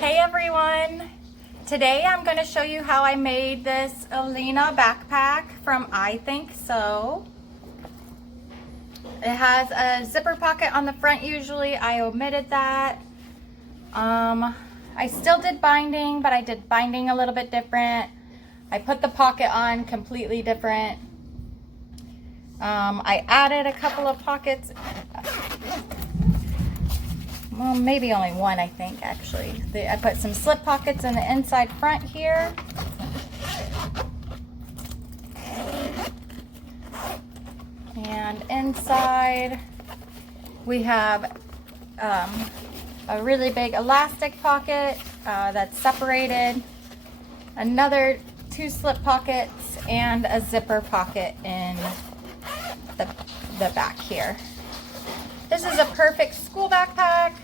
Hey everyone! Today I'm going to show you how I made this Elina backpack from ithinksew. It has a zipper pocket on the front usually. I omitted that. I still did binding, but I did binding a little bit different. I put the pocket on completely different. I added a couple of pockets. Well, maybe only one, I think, actually. I put some slip pockets in the inside front here. And inside, we have a really big elastic pocket that's separated, another 2 slip pockets, and a zipper pocket in the back here. This is a perfect school backpack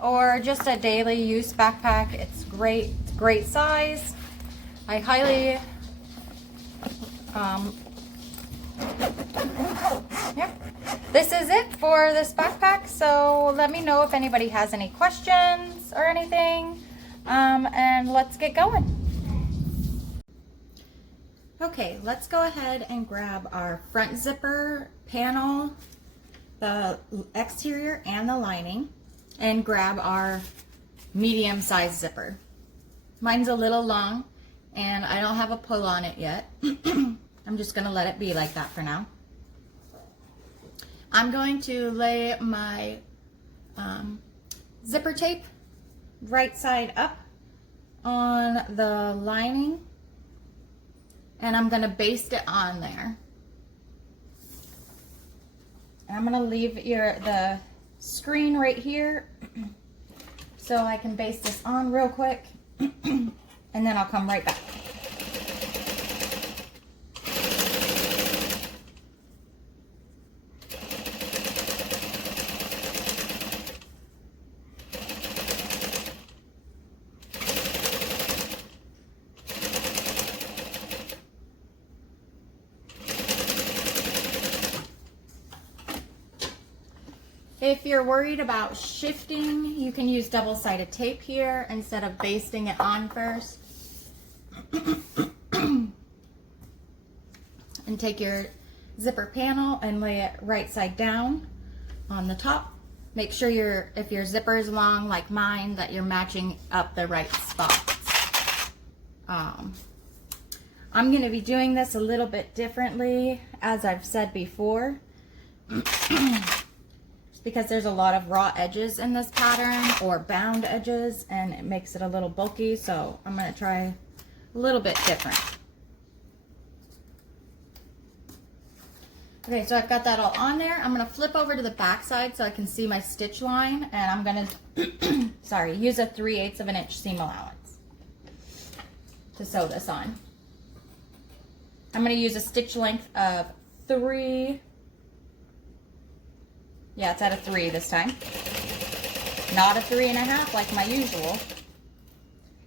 or just a daily use backpack. It's great. It's great size. I highly yep. This is it for this backpack, so let me know if anybody has any questions or anything, and let's get going. Okay, let's go ahead and grab our front zipper panel, the exterior and the lining, and grab our medium-sized zipper. Mine's a little long and I don't have a pull on it yet. I'm just gonna let it be like that for now. I'm going to lay my zipper tape right side up on the lining, and I'm gonna baste it on there. I'm gonna leave the screen right here so I can baste this on real quick and then I'll come right back. If you're worried about shifting, you can use double-sided tape here instead of basting it on first. And take your zipper panel and lay it right side down on the top. Make sure if your zipper is long like mine, that you're matching up the right spots. I'm going to be doing this a little bit differently, as I've said before. Because there's a lot of raw edges in this pattern, or bound edges, and it makes it a little bulky, so I'm going to try a little bit different. Okay, so I've got that all on there. I'm going to flip over to the back side so I can see my stitch line, and I'm going to sorry, use a 3/8 of an inch seam allowance to sew this on. I'm going to use a stitch length of 3. Yeah, it's at a 3 this time. Not a 3.5 like my usual.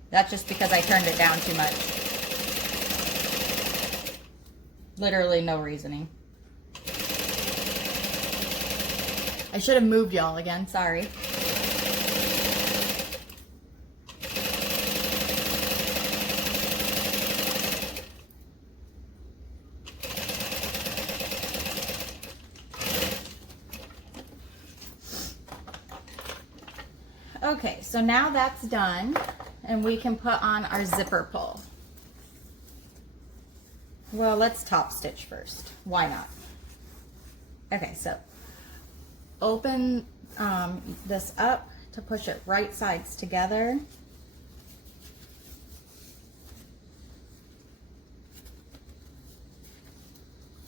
That's just because I turned it down too much. Literally no reasoning. I should have moved y'all again, sorry. Okay, so now that's done, and we can put on our zipper pull. Well, let's top stitch first. Why not? Okay, so open this up to push it right sides together.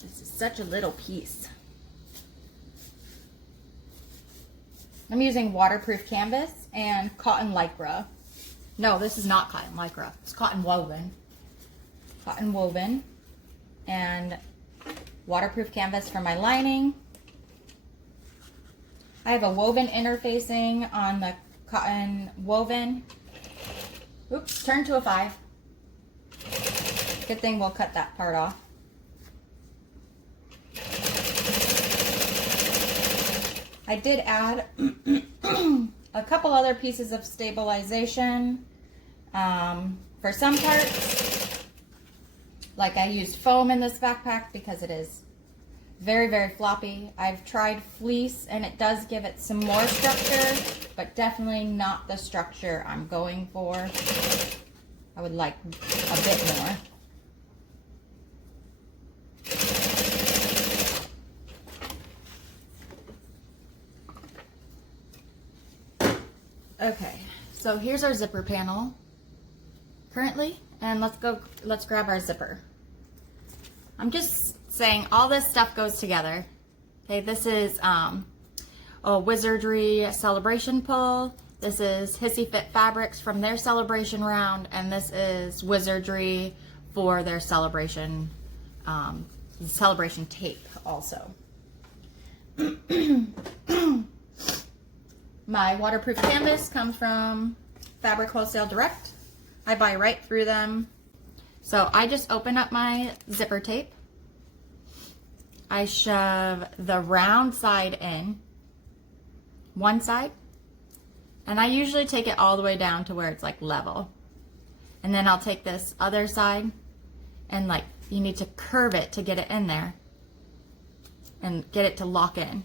This is such a little piece. I'm using waterproof canvas and cotton lycra. No, this is not cotton lycra. It's cotton woven. Cotton woven and waterproof canvas for my lining. I have a woven interfacing on the cotton woven. Oops, turn to a 5. Good thing we'll cut that part off. I did add a couple other pieces of stabilization. For some parts, like I used foam in this backpack because it is very, very floppy. I've tried fleece and it does give it some more structure, but definitely not the structure I'm going for. I would like a bit more. Okay, so here's our zipper panel currently, and let's grab our zipper. I'm just saying all this stuff goes together. Okay, this is a Wizardry celebration pull. This is Hissy Fit Fabrics from their celebration round, and this is Wizardry for their celebration tape also. My waterproof canvas comes from Fabric Wholesale Direct. I buy right through them. So I just open up my zipper tape. I shove the round side in, one side, and I usually take it all the way down to where it's like level. And then I'll take this other side and like you need to curve it to get it in there and get it to lock in.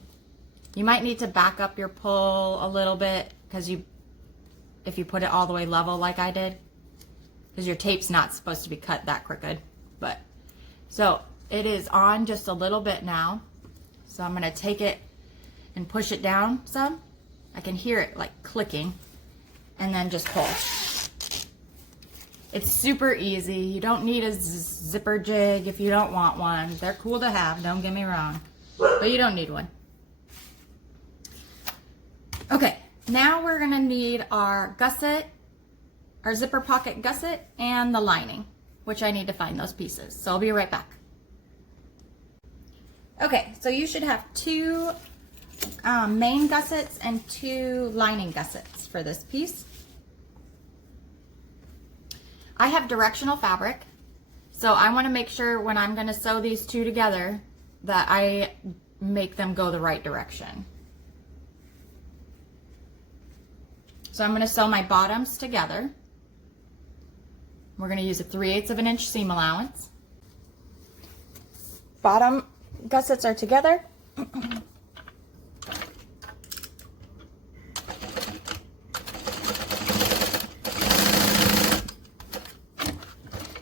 You might need to back up your pull a little bit because if you put it all the way level like I did, because your tape's not supposed to be cut that crooked. But so it is on just a little bit now. So I'm gonna take it and push it down some. I can hear it like clicking, and then just pull. It's super easy. You don't need a zipper jig if you don't want one. They're cool to have, don't get me wrong, but you don't need one. Okay, now we're gonna need our gusset, our zipper pocket gusset, and the lining, which I need to find those pieces. So I'll be right back. Okay, so you should have two main gussets and two lining gussets for this piece. I have directional fabric, so I want to make sure when I'm going to sew these two together that I make them go the right direction. So I'm going to sew my bottoms together. We're going to use a 3/8 of an inch seam allowance. Bottom gussets are together.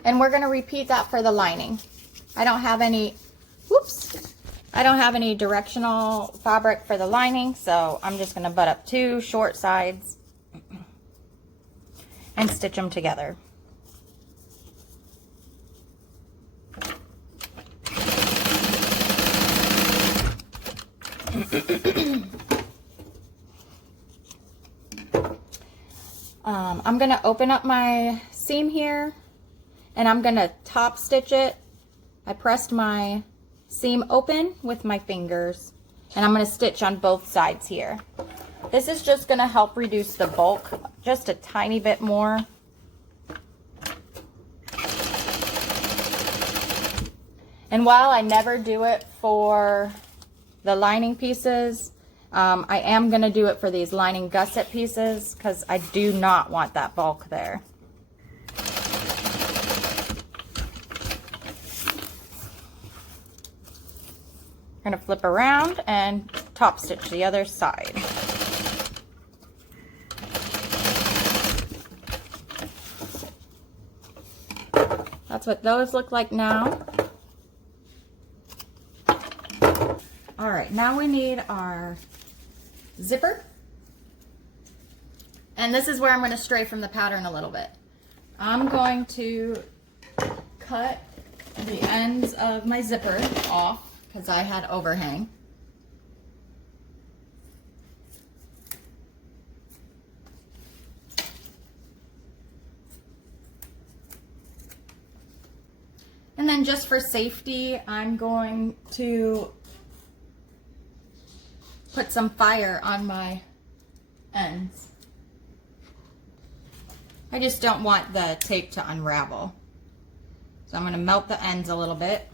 And we're going to repeat that for the lining. I don't have any directional fabric for the lining, so I'm just going to butt up two short sides and stitch them together. I'm going to open up my seam here and I'm going to top stitch it. I pressed my seam open with my fingers and I'm going to stitch on both sides here. This is just going to help reduce the bulk just a tiny bit more. And while I never do it for the lining pieces, I am going to do it for these lining gusset pieces because I do not want that bulk there. I'm going to flip around and top stitch the other side. That's what those look like now. All right, now we need our zipper. And this is where I'm going to stray from the pattern a little bit. I'm going to cut the ends of my zipper off because I had overhang. And then just for safety, I'm going to put some fire on my ends. I just don't want the tape to unravel. So I'm going to melt the ends a little bit.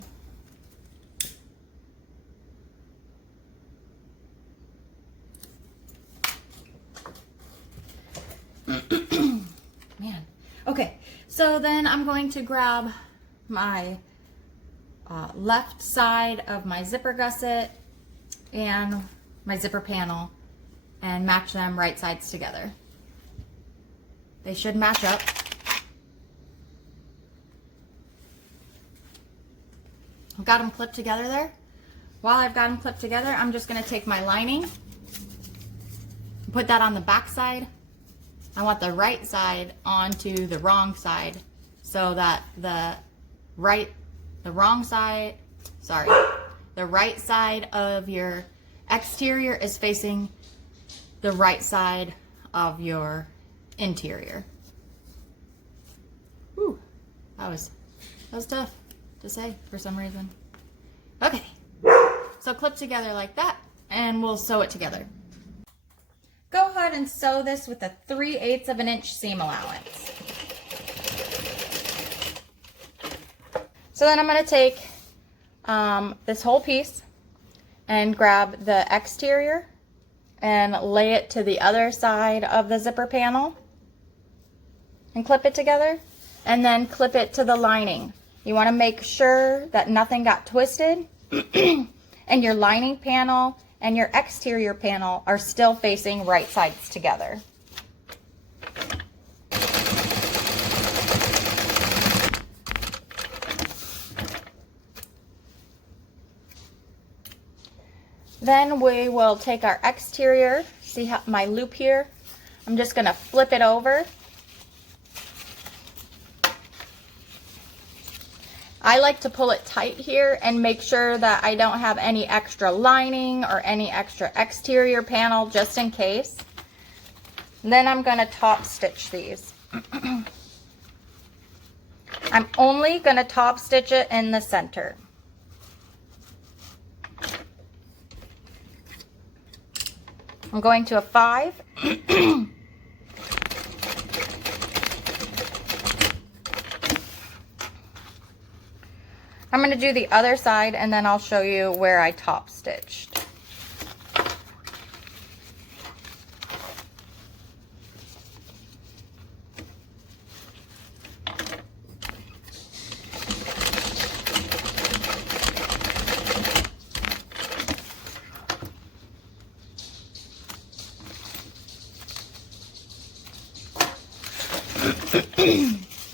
So then I'm going to grab my left side of my zipper gusset and my zipper panel and match them right sides together. They should match up. I've got them clipped together there. While I've got them clipped together, I'm just going to take my lining, put that on the back side. I want the right side onto the wrong side so that the right side of your exterior is facing the right side of your interior. Whew, that was tough to say for some reason. Okay, so clip together like that and we'll sew it together. Go ahead and sew this with a 3/8 of an inch seam allowance. So then I'm going to take this whole piece and grab the exterior and lay it to the other side of the zipper panel and clip it together, and then clip it to the lining. You want to make sure that nothing got twisted and your lining panel and your exterior panel are still facing right sides together. Then we will take our exterior, see how my loop here, I'm just going to flip it over. I like to pull it tight here and make sure that I don't have any extra lining or any extra exterior panel, just in case. Then I'm going to top stitch these. I'm only going to top stitch it in the center. I'm going to a 5. I'm going to do the other side and then I'll show you where I top stitched.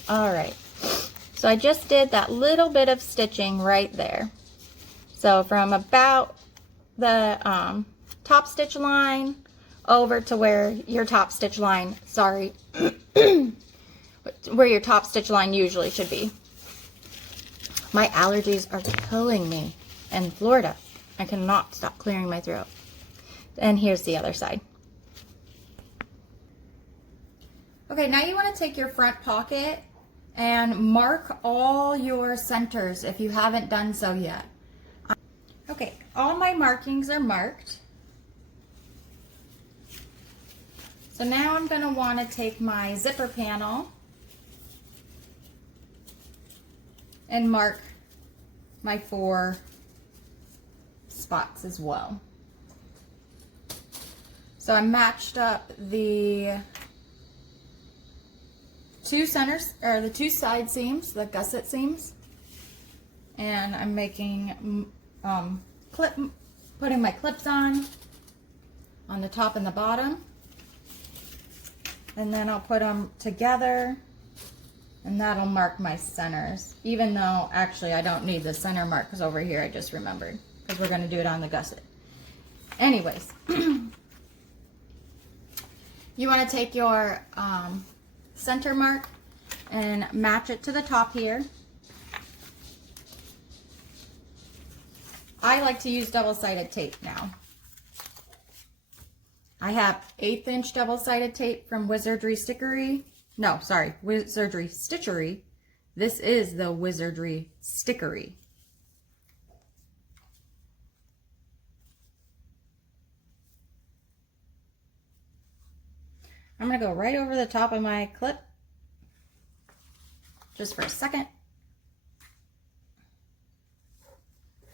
All right. So I just did that little bit of stitching right there. So from about the top stitch line over to where your top stitch line, where your top stitch line usually should be. My allergies are killing me in Florida. I cannot stop clearing my throat. And here's the other side. Okay, now you want to take your front pocket and mark all your centers if you haven't done so yet. Okay, all my markings are marked. So now I'm going to want to take my zipper panel and mark my 4 spots as well. So I matched up the 2 centers, or the 2 side seams, the gusset seams, and I'm making putting my clips on the top and the bottom, and then I'll put them together and that'll mark my centers, even though actually I don't need the center mark because over here I just remembered, because we're going to do it on the gusset. Anyways, you want to take your center mark and match it to the top here. I like to use double-sided tape now. I have 1/8 inch double-sided tape from Wizardry Stickery. No, sorry, Wizardry Stitchery. This is the Wizardry Stickery. I'm going to go right over the top of my clip just for a second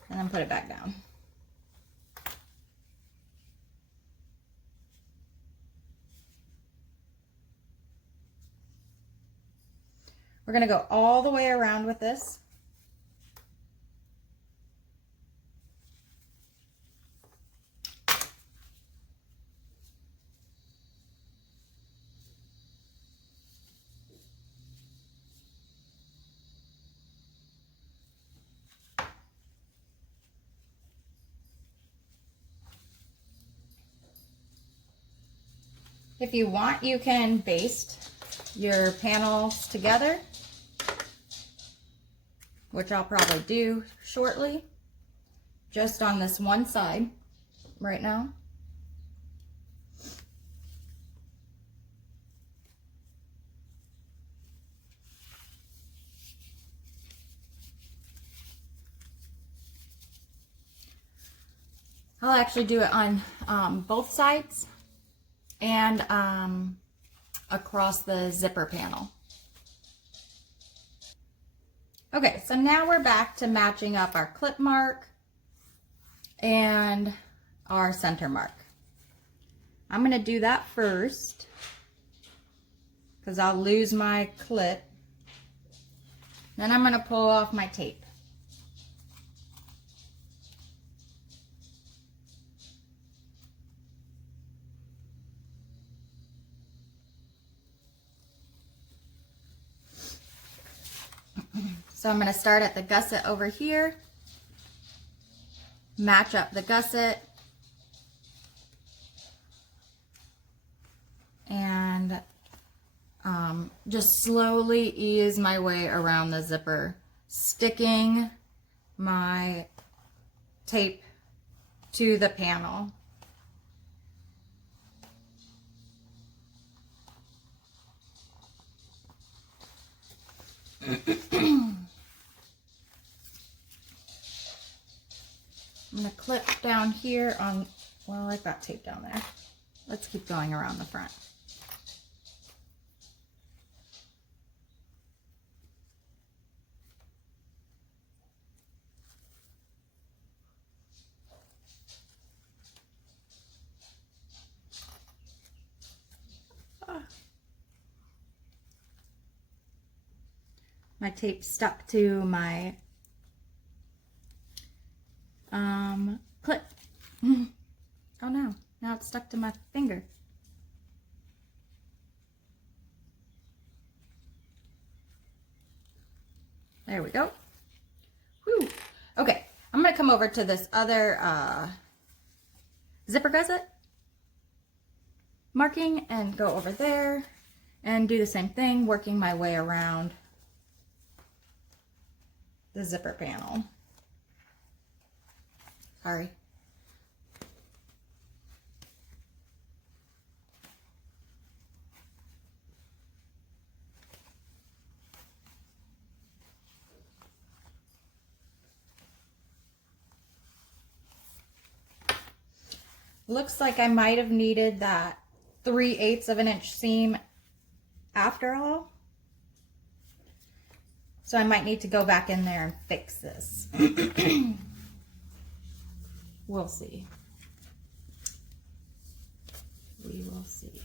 and then put it back down. We're going to go all the way around with this. If you want, you can baste your panels together, which I'll probably do shortly, just on this one side right now. I'll actually do it on both sides and across the zipper panel. Okay, so now we're back to matching up our clip mark and our center mark. I'm going to do that first because I'll lose my clip. Then I'm going to pull off my tape. So I'm going to start at the gusset over here, match up the gusset, and just slowly ease my way around the zipper, sticking my tape to the panel. I'm going to clip down here on, well, I've got tape down there. Let's keep going around the front. My tape stuck to my clip. Oh no, now it's stuck to my finger. There we go. Whew. Okay, I'm going to come over to this other zipper gusset marking and go over there and do the same thing, working my way around the zipper panel. Sorry. Looks like I might have needed that 3/8 of an inch seam after all. So I might need to go back in there and fix this. We'll see. We will see.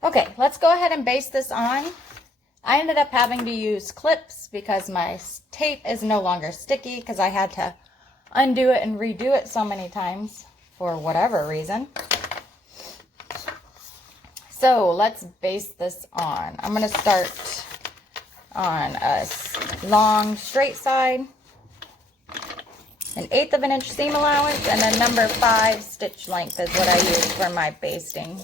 Okay, let's go ahead and baste this on. I ended up having to use clips because my tape is no longer sticky because I had to undo it and redo it so many times for whatever reason. So let's baste this on. I'm going to start on a long straight side, 1/8 of an inch seam allowance, and then number 5 stitch length is what I use for my basting.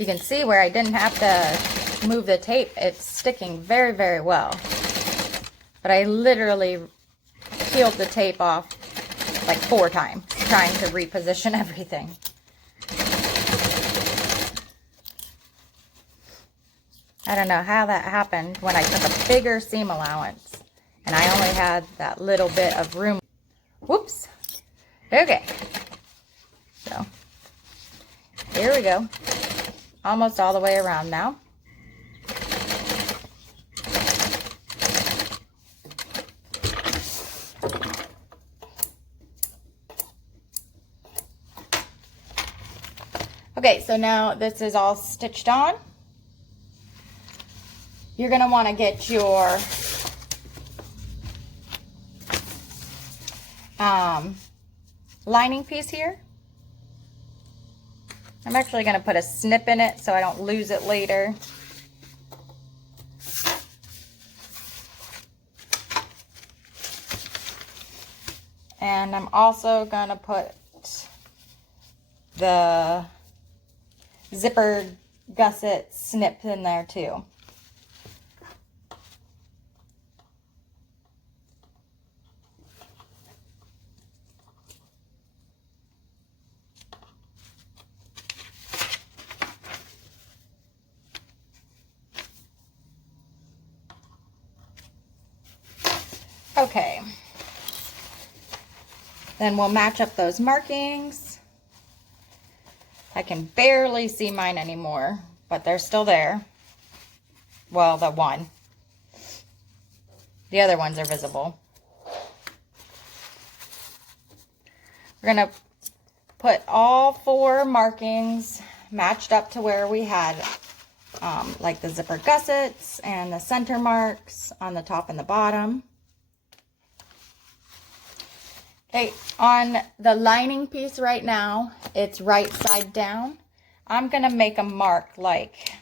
You can see where I didn't have to move the tape. It's sticking very, very well. But I literally peeled the tape off like 4 times trying to reposition everything. I don't know how that happened when I took a bigger seam allowance and I only had that little bit of room. Whoops. Okay. So here we go. Almost all the way around now. Okay, so now this is all stitched on. You're going to want to get your lining piece here. I'm actually going to put a snip in it so I don't lose it later. And I'm also going to put the zipper gusset snip in there too. Okay, then we'll match up those markings. I can barely see mine anymore, but they're still there. Well, the one. The other ones are visible. We're going to put all 4 markings matched up to where we had like the zipper gussets and the center marks on the top and the bottom. Okay, on the lining piece right now, it's right side down. I'm going to make a mark like,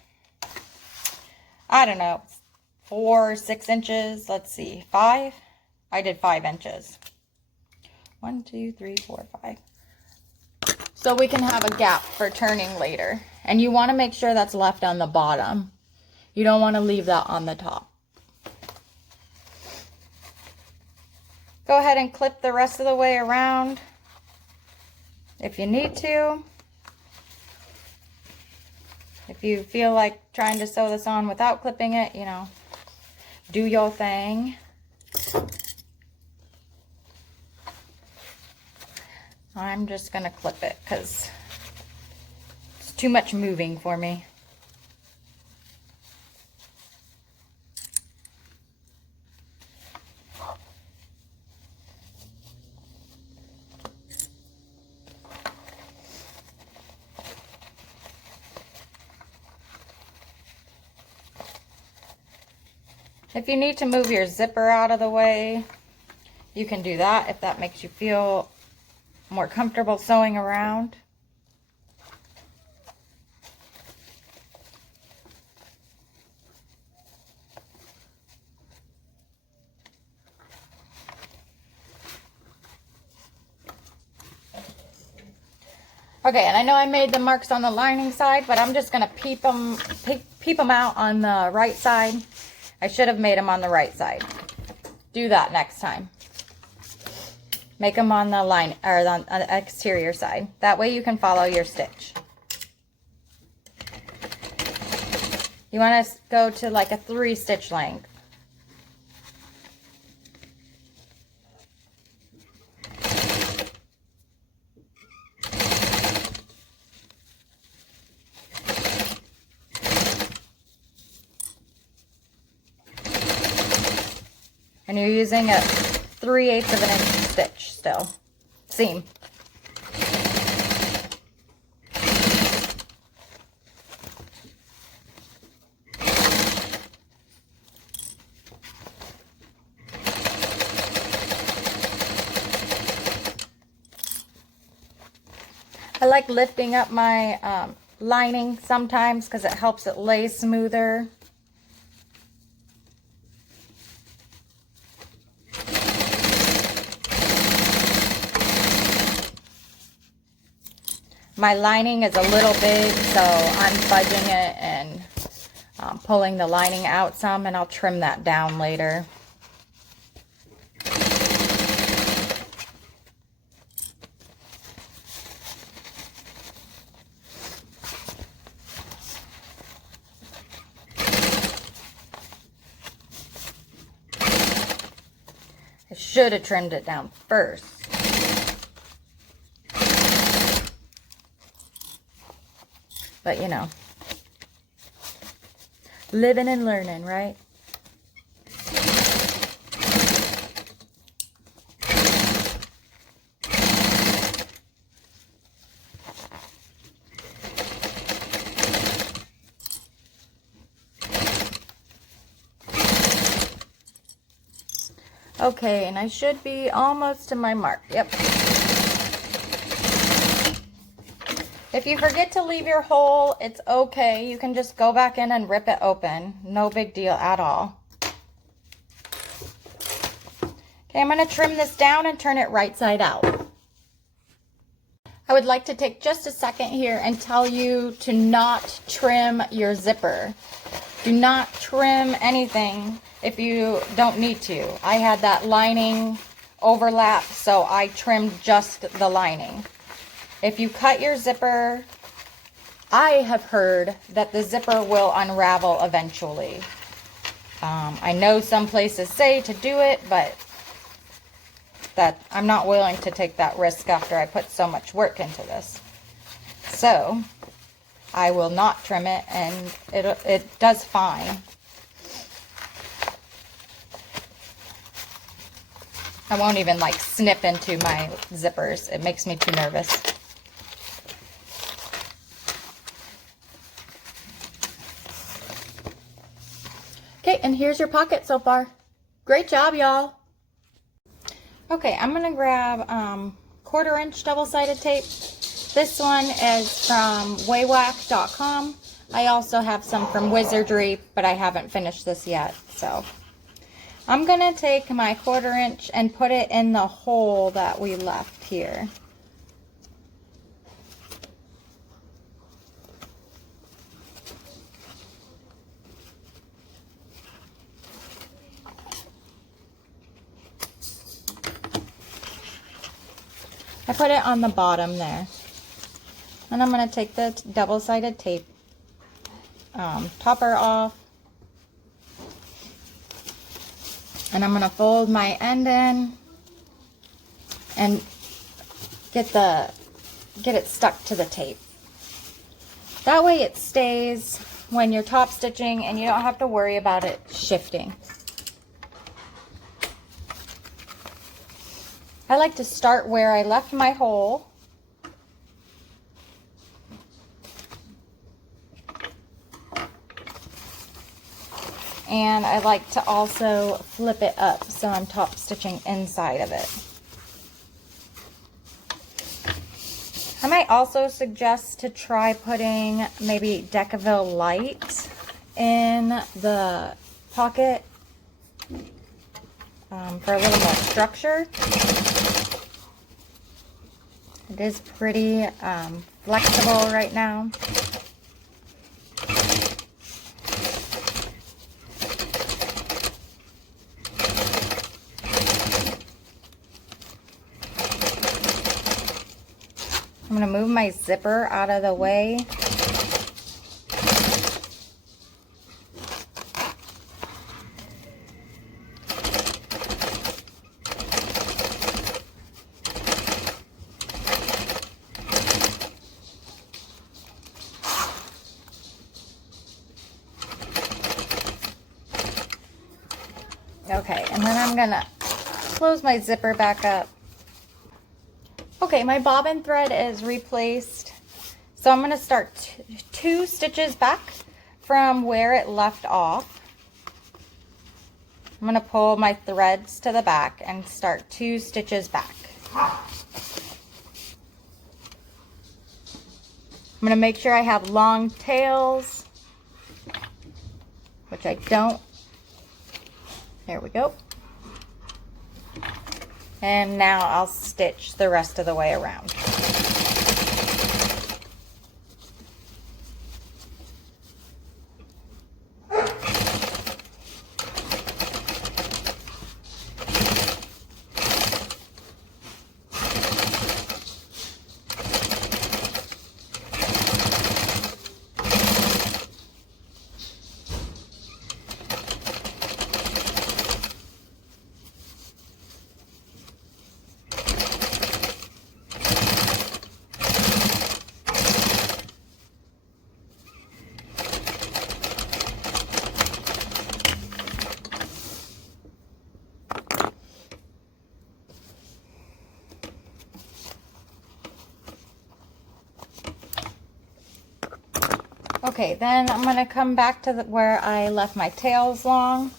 I don't know, 4 or 6 inches. Let's see, 5? I did 5 inches. 1, 2, 3, 4, 5. So we can have a gap for turning later. And you want to make sure that's left on the bottom. You don't want to leave that on the top. Go ahead and clip the rest of the way around if you need to. If you feel like trying to sew this on without clipping it, you know, do your thing. I'm just going to clip it because it's too much moving for me. If you need to move your zipper out of the way, you can do that if that makes you feel more comfortable sewing around. Okay, and I know I made the marks on the lining side, but I'm just going to peep them out on the right side. I should have made them on the right side. Do that next time. Make them on the line or on the exterior side. That way you can follow your stitch. You want to go to like a 3 stitch length. And you're using a 3/8 of an inch stitch still. Seam. I like lifting up my lining sometimes because it helps it lay smoother. My lining is a little big, so I'm fudging it and pulling the lining out some, and I'll trim that down later. I should have trimmed it down first. But you know, living and learning, right? Okay, and I should be almost to my mark. Yep. If you forget to leave your hole, it's okay. You can just go back in and rip it open. No big deal at all. Okay, I'm going to trim this down and turn it right side out. I would like to take just a second here and tell you to not trim your zipper. Do not trim anything if you don't need to. I had that lining overlap, so I trimmed just the lining. If you cut your zipper, I have heard that the zipper will unravel eventually. I know some places say to do it, but that I'm not willing to take that risk after I put so much work into this. So I will not trim it, and it does fine. I won't even like snip into my zippers. It makes me too nervous. Okay, and here's your pocket so far. Great job, y'all. Okay, I'm gonna grab 1/4 inch double-sided tape. This one is from waywack.com. I also have some from Wizardry, but I haven't finished this yet. So I'm gonna take my 1/4 inch and put it in the hole that we left here. I put it on the bottom there. And I'm going to take the double-sided tape topper off. And I'm going to fold my end in and get it stuck to the tape. That way it stays when you're top stitching and you don't have to worry about it shifting. I like to start where I left my hole. And I like to also flip it up so I'm top stitching inside of it. I might also suggest to try putting maybe Decaville Light in the pocket for a little more structure. It is pretty flexible right now. I'm going to move my zipper out of the way. Okay, and then I'm gonna close my zipper back up. Okay, my bobbin thread is replaced. So I'm gonna start 2 stitches back from where it left off. I'm gonna pull my threads to the back and start 2 stitches back. I'm gonna make sure I have long tails, which I don't. There we go. And now I'll stitch the rest of the way around. Okay, then I'm gonna come back to where I left my tails long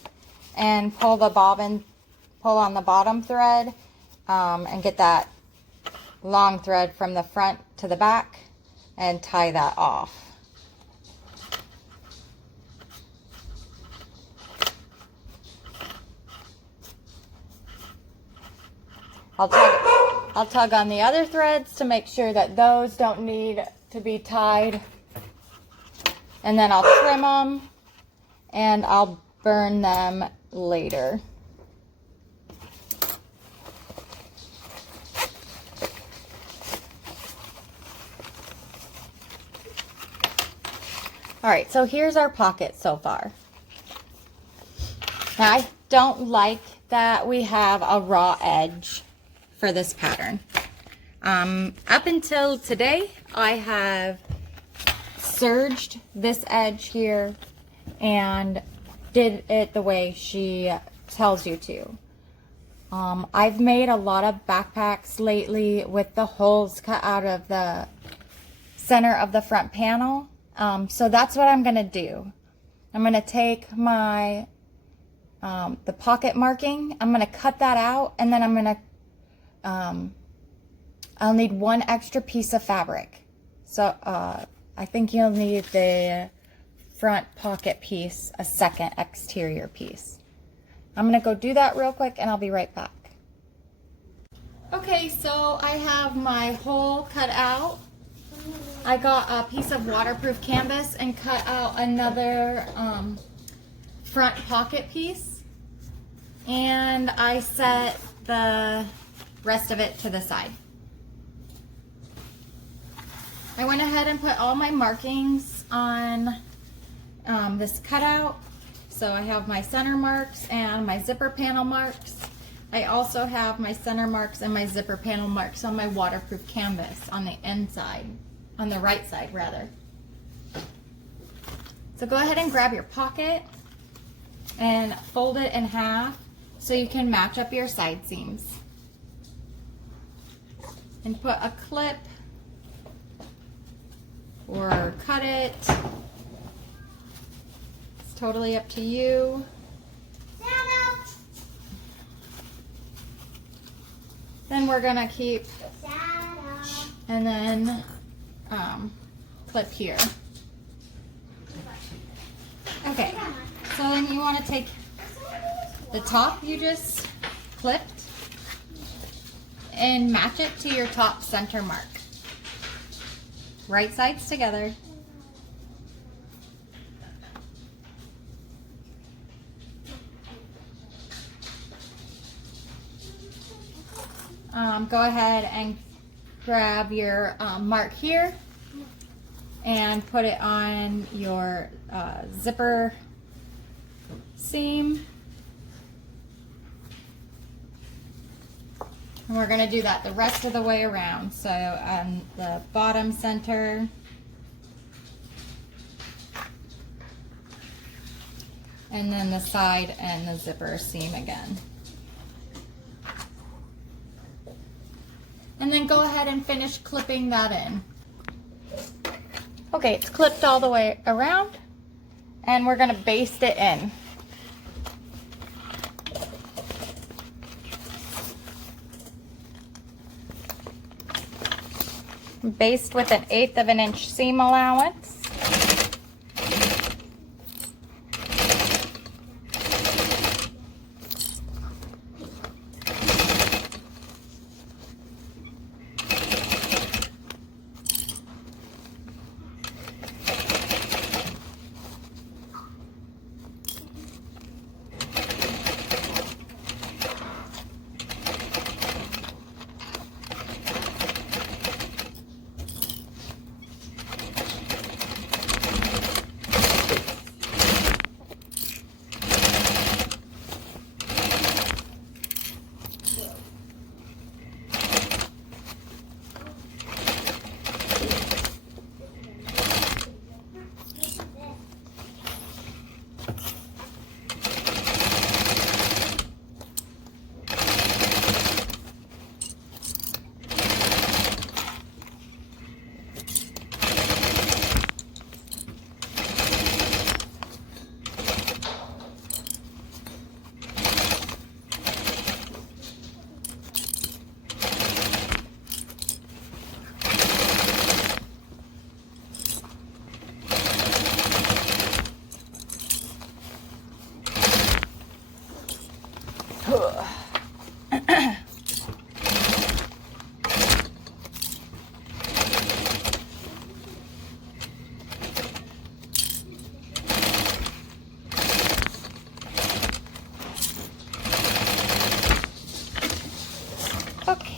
and pull the bobbin, pull on the bottom thread, and get that long thread from the front to the back and tie that off. I'll tug on the other threads to make sure that those don't need to be tied. And then I'll trim them and I'll burn them later. Alright, so here's our pocket so far. Now, I don't like that we have a raw edge for this pattern. Up until today, I have serged this edge here and did it the way she tells you to. I've made a lot of backpacks lately with the holes cut out of the center of the front panel. So that's what I'm gonna do. I'm gonna take my the pocket marking, I'm gonna cut that out, and then I'm gonna I'll need one extra piece of fabric. So I think you'll need the front pocket piece, a second exterior piece. I'm gonna go do that real quick and I'll be right back. Okay, so I have my hole cut out. I got a piece of waterproof canvas and cut out another front pocket piece, and I set the rest of it to the side. I went ahead and put all my markings on this cutout. So I have my center marks and my zipper panel marks. I also have my center marks and my zipper panel marks on my waterproof canvas on the inside. On the right side, rather. So go ahead and grab your pocket and fold it in half so you can match up your side seams. And put a clip or cut it. It's totally up to you. Then we're gonna keep, and then clip here. Okay, so then you want to take the top you just clipped and match it to your top center mark. Right sides together. Go ahead and grab your mark here and put it on your zipper seam. And we're going to do that the rest of the way around. So on the bottom center, and then the side and the zipper seam again. And then go ahead and finish clipping that in. Okay, it's clipped all the way around, and we're gonna baste it in. Baste with 1/8 of an inch seam allowance.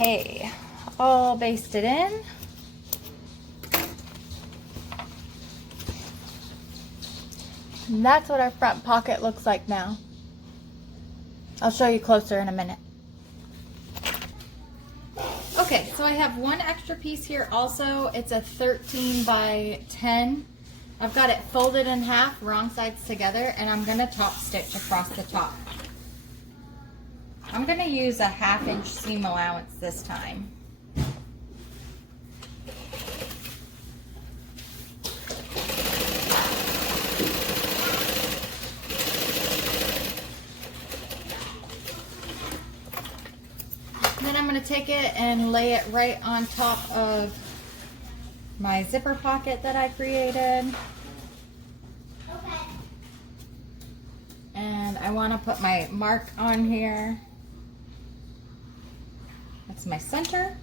Okay, all basted in. And that's what our front pocket looks like now. I'll show you closer in a minute. Okay, so I have one extra piece here also. It's a 13 by 10. I've got it folded in half, wrong sides together, and I'm gonna top stitch across the top. I'm gonna use a 1/2 inch seam allowance this time. Then I'm going to take it and lay it right on top of my zipper pocket that I created. Okay. And I want to put my mark on here. That's my center.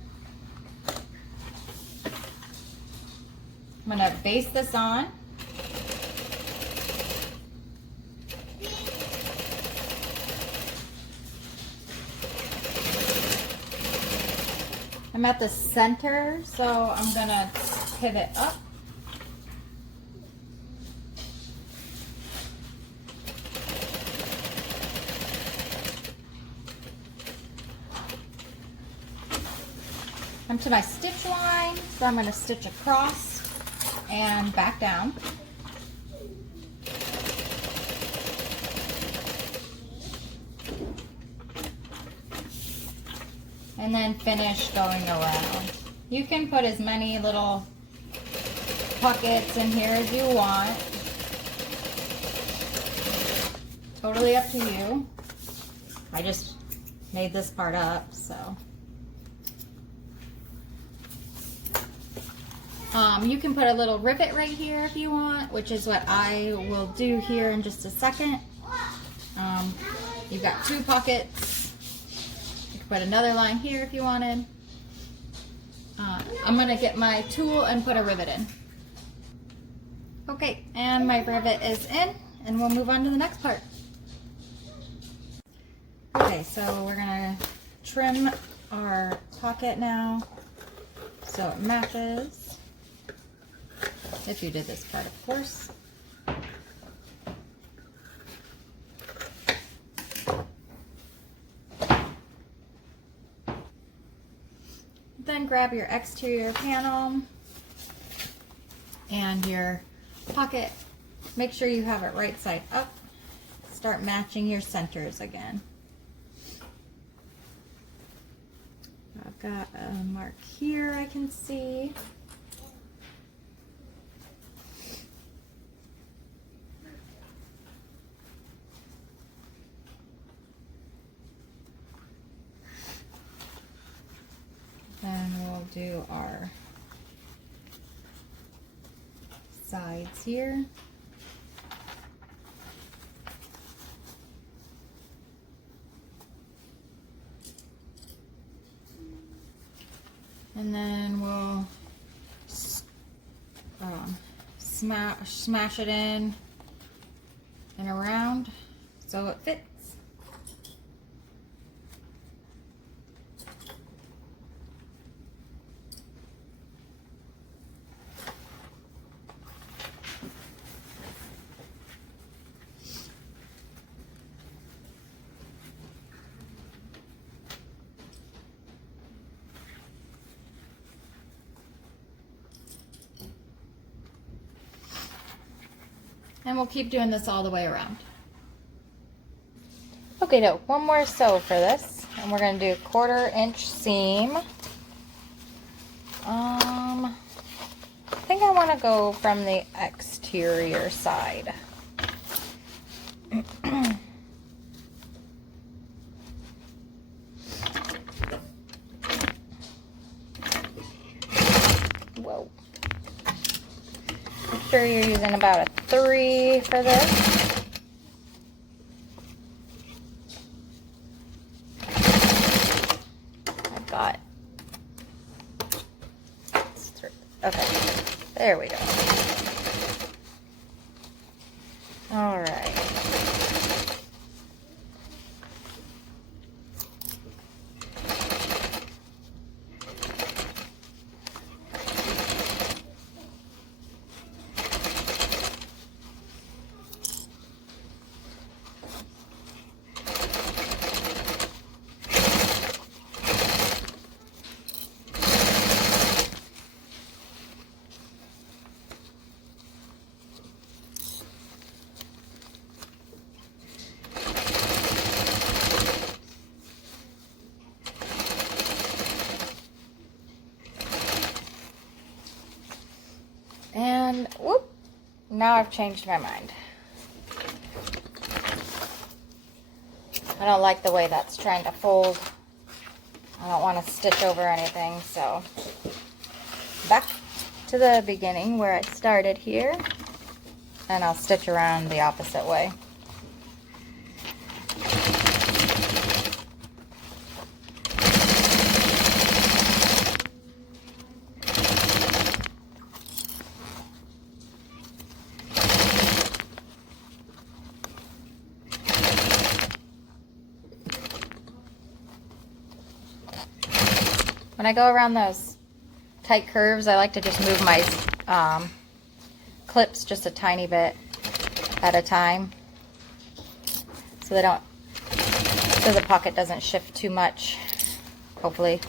I'm going to baste this on. I'm at the center, so I'm gonna pivot up. I'm to my stitch line, so I'm gonna stitch across and back down. And then finish going around. You can put as many little pockets in here as you want. Totally up to you. I just made this part up, so. You can put a little rivet right here if you want, which is what I will do here in just a second. You've got 2 pockets. Put another line here if you wanted. I'm gonna get my tool and put a rivet in. Okay, and my rivet is in, and we'll move on to the next part. Okay, so we're gonna trim our pocket now so it matches. If you did this part, of course. Then grab your exterior panel and your pocket. Make sure you have it right side up. Start matching your centers again. I've got a mark here I can see. Then we'll do our sides here. And then we'll smash it in and around so it fits. And we'll keep doing this all the way around. Okay, no, one more sew for this. And we're gonna do 1/4 inch seam. I think I wanna go from the exterior side. Whoa. Make sure you're using about a 3 for this. I've got 3. Okay, there we go. All right. whoop, now I've changed my mind. I don't like the way that's trying to fold. I don't want to stitch over anything, so back to the beginning where I started here, and I'll stitch around the opposite way. When I go around those tight curves, I like to just move my clips just a tiny bit at a time, so the pocket doesn't shift too much, hopefully.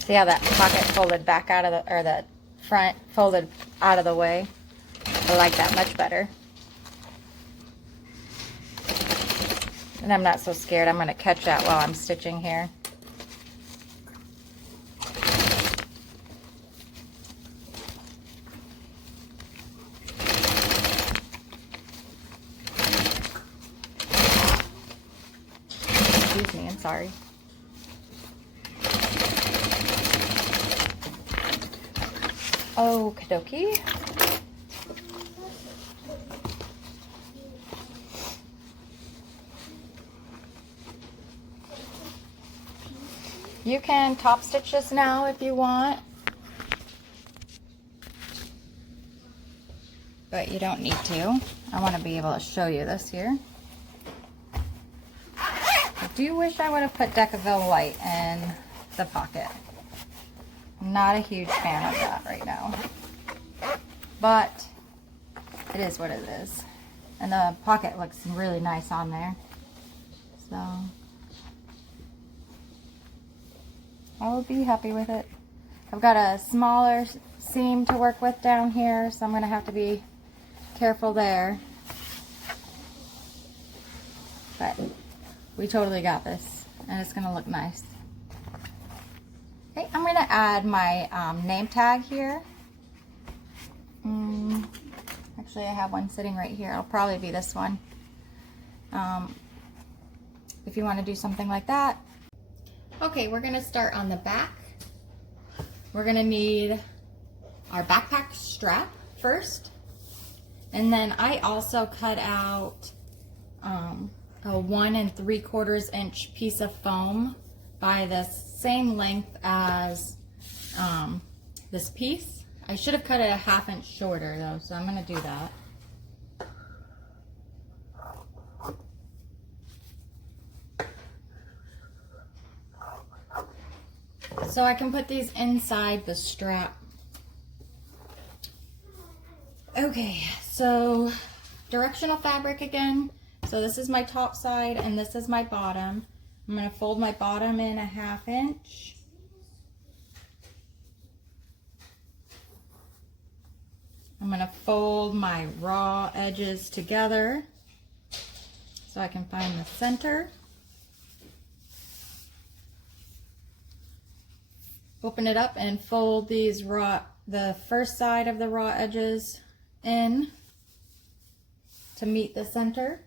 See how that pocket folded back out of the, or the front folded out of the way? I like that much better. And I'm not so scared. I'm going to catch that while I'm stitching here. Excuse me, I'm sorry. Okie dokie. You can top stitch this now if you want, but you don't need to. I want to be able to show you this here. I do wish I would have put Decaville white in the pocket. Not a huge fan of that right now, but it is what it is. And the pocket looks really nice on there, so I will be happy with it. I've got a smaller seam to work with down here, so I'm going to have to be careful there, but we totally got this, and it's going to look nice. Okay, I'm going to add my name tag here. Actually, I have one sitting right here. It'll probably be this one. If you want to do something like that. Okay, we're going to start on the back. We're going to need our backpack strap first. And then I also cut out a 1 3/4 inch piece of foam by the same length as this piece. I should have cut it a 1/2 inch shorter though, so I'm going to do that. So I can put these inside the strap. Okay, so directional fabric again. So this is my top side and this is my bottom. I'm going to fold my bottom in a 1/2 inch. I'm going to fold my raw edges together so I can find the center. Open it up and fold these the first side of the raw edges in to meet the center.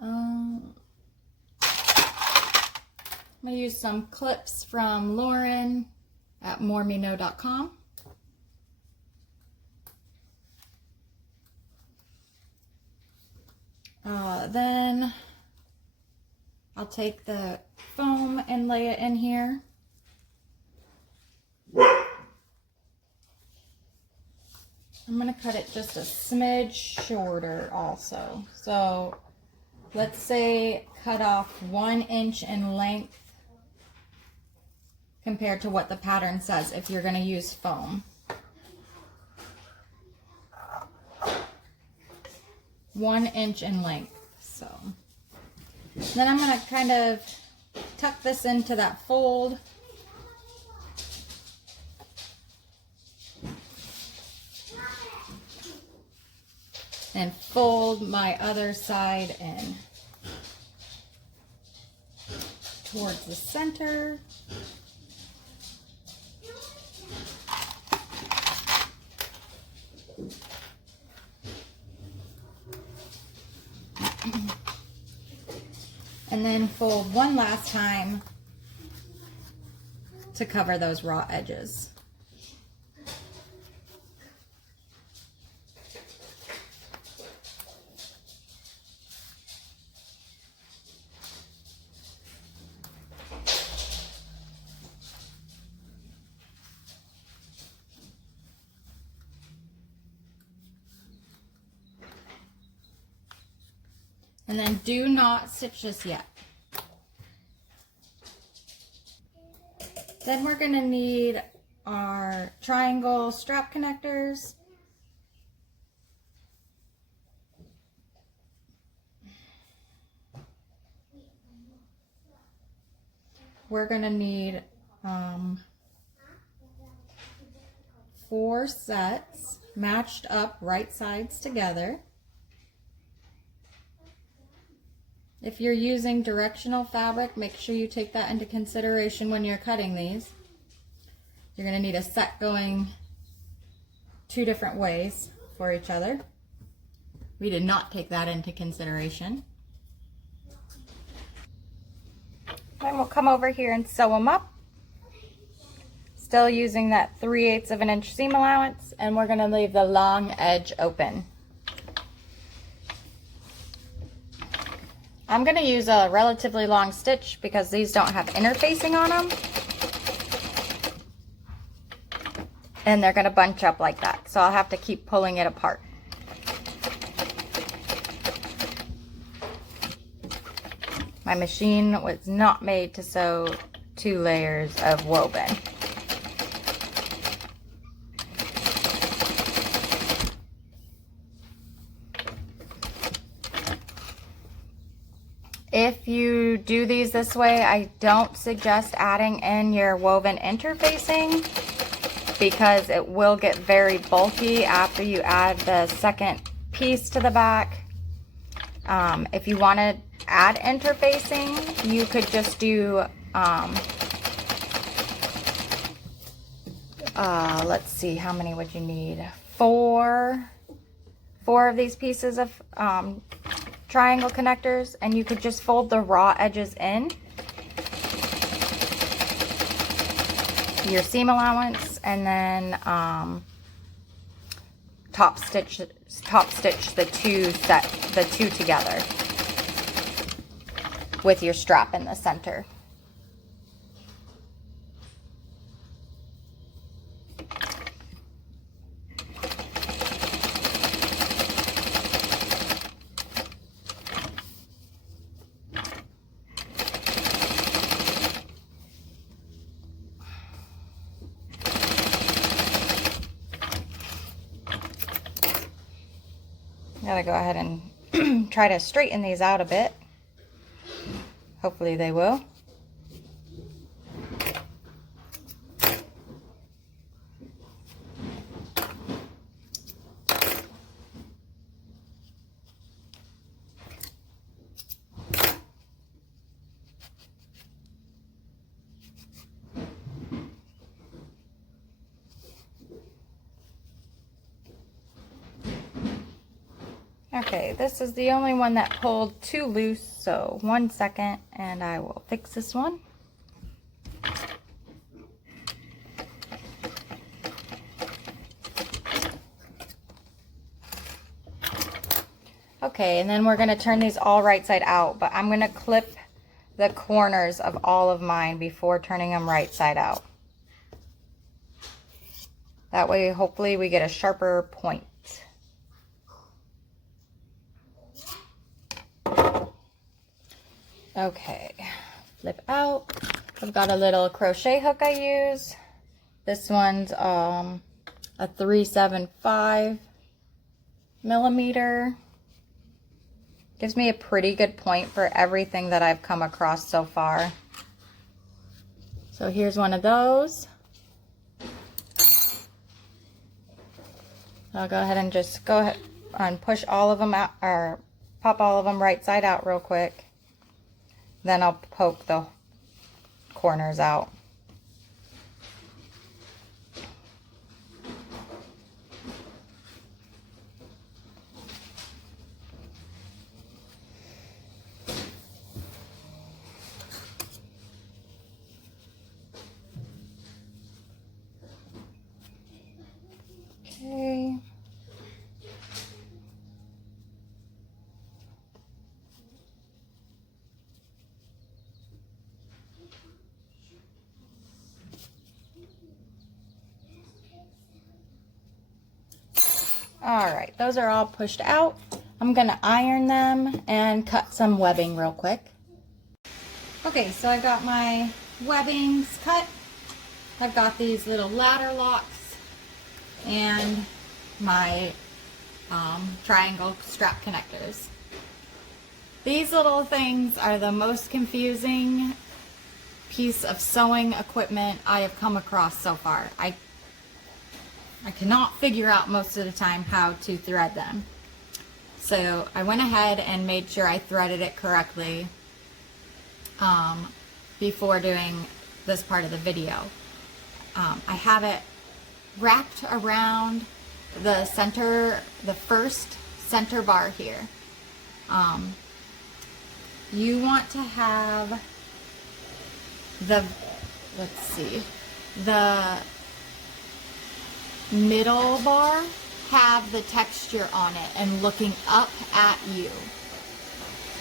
I'm going to use some clips from Lauren at moremeknow.com. Then I'll take the foam and lay it in here. I'm going to cut it just a smidge shorter also. So let's say cut off 1 inch in length compared to what the pattern says if you're going to use foam. 1 inch in length. So then I'm going to kind of tuck this into that fold. And fold my other side in towards the center. And then fold one last time to cover those raw edges. And then do not stitch this yet. Then we're going to need our triangle strap connectors. We're going to need 4 sets matched up right sides together. If you're using directional fabric, make sure you take that into consideration when you're cutting these. You're going to need a set going 2 different ways for each other. We did not take that into consideration. Then we'll come over here and sew them up. Still using that 3/8 of an inch seam allowance, and we're going to leave the long edge open. I'm going to use a relatively long stitch because these don't have interfacing on them. And they're going to bunch up like that. So I'll have to keep pulling it apart. My machine was not made to sew 2 layers of woven. If you do these this way, I don't suggest adding in your woven interfacing because it will get very bulky after you add the second piece to the back. If you want to add interfacing, you could just do, let's see, how many would you need? 4 of these pieces of triangle connectors, and you could just fold the raw edges in your seam allowance, and then top stitch the two together with your strap in the center. Gotta go ahead and try to straighten these out a bit. Hopefully they will. Okay, this is the only one that pulled too loose, so 1 second and I will fix this one. Okay, and then we're going to turn these all right side out, but I'm going to clip the corners of all of mine before turning them right side out. That way, hopefully, we get a sharper point. Okay, flip out. I've got a little crochet hook I use. This one's a 375 millimeter. Gives me a pretty good point for everything that I've come across so far. So here's one of those. I'll go ahead and just go ahead and push all of them out, or pop all of them right side out real quick. Then I'll poke the corners out. Okay. All right, those are all pushed out. I'm gonna iron them and cut some webbing real quick. Okay, so I got my webbings cut. I've got these little ladder locks and my triangle strap connectors. These little things are the most confusing piece of sewing equipment I have come across so far. I cannot figure out most of the time how to thread them. So I went ahead and made sure I threaded it correctly before doing this part of the video. I have it wrapped around the center, the first center bar here. You want to have the, let's see, the middle bar have the texture on it and looking up at you.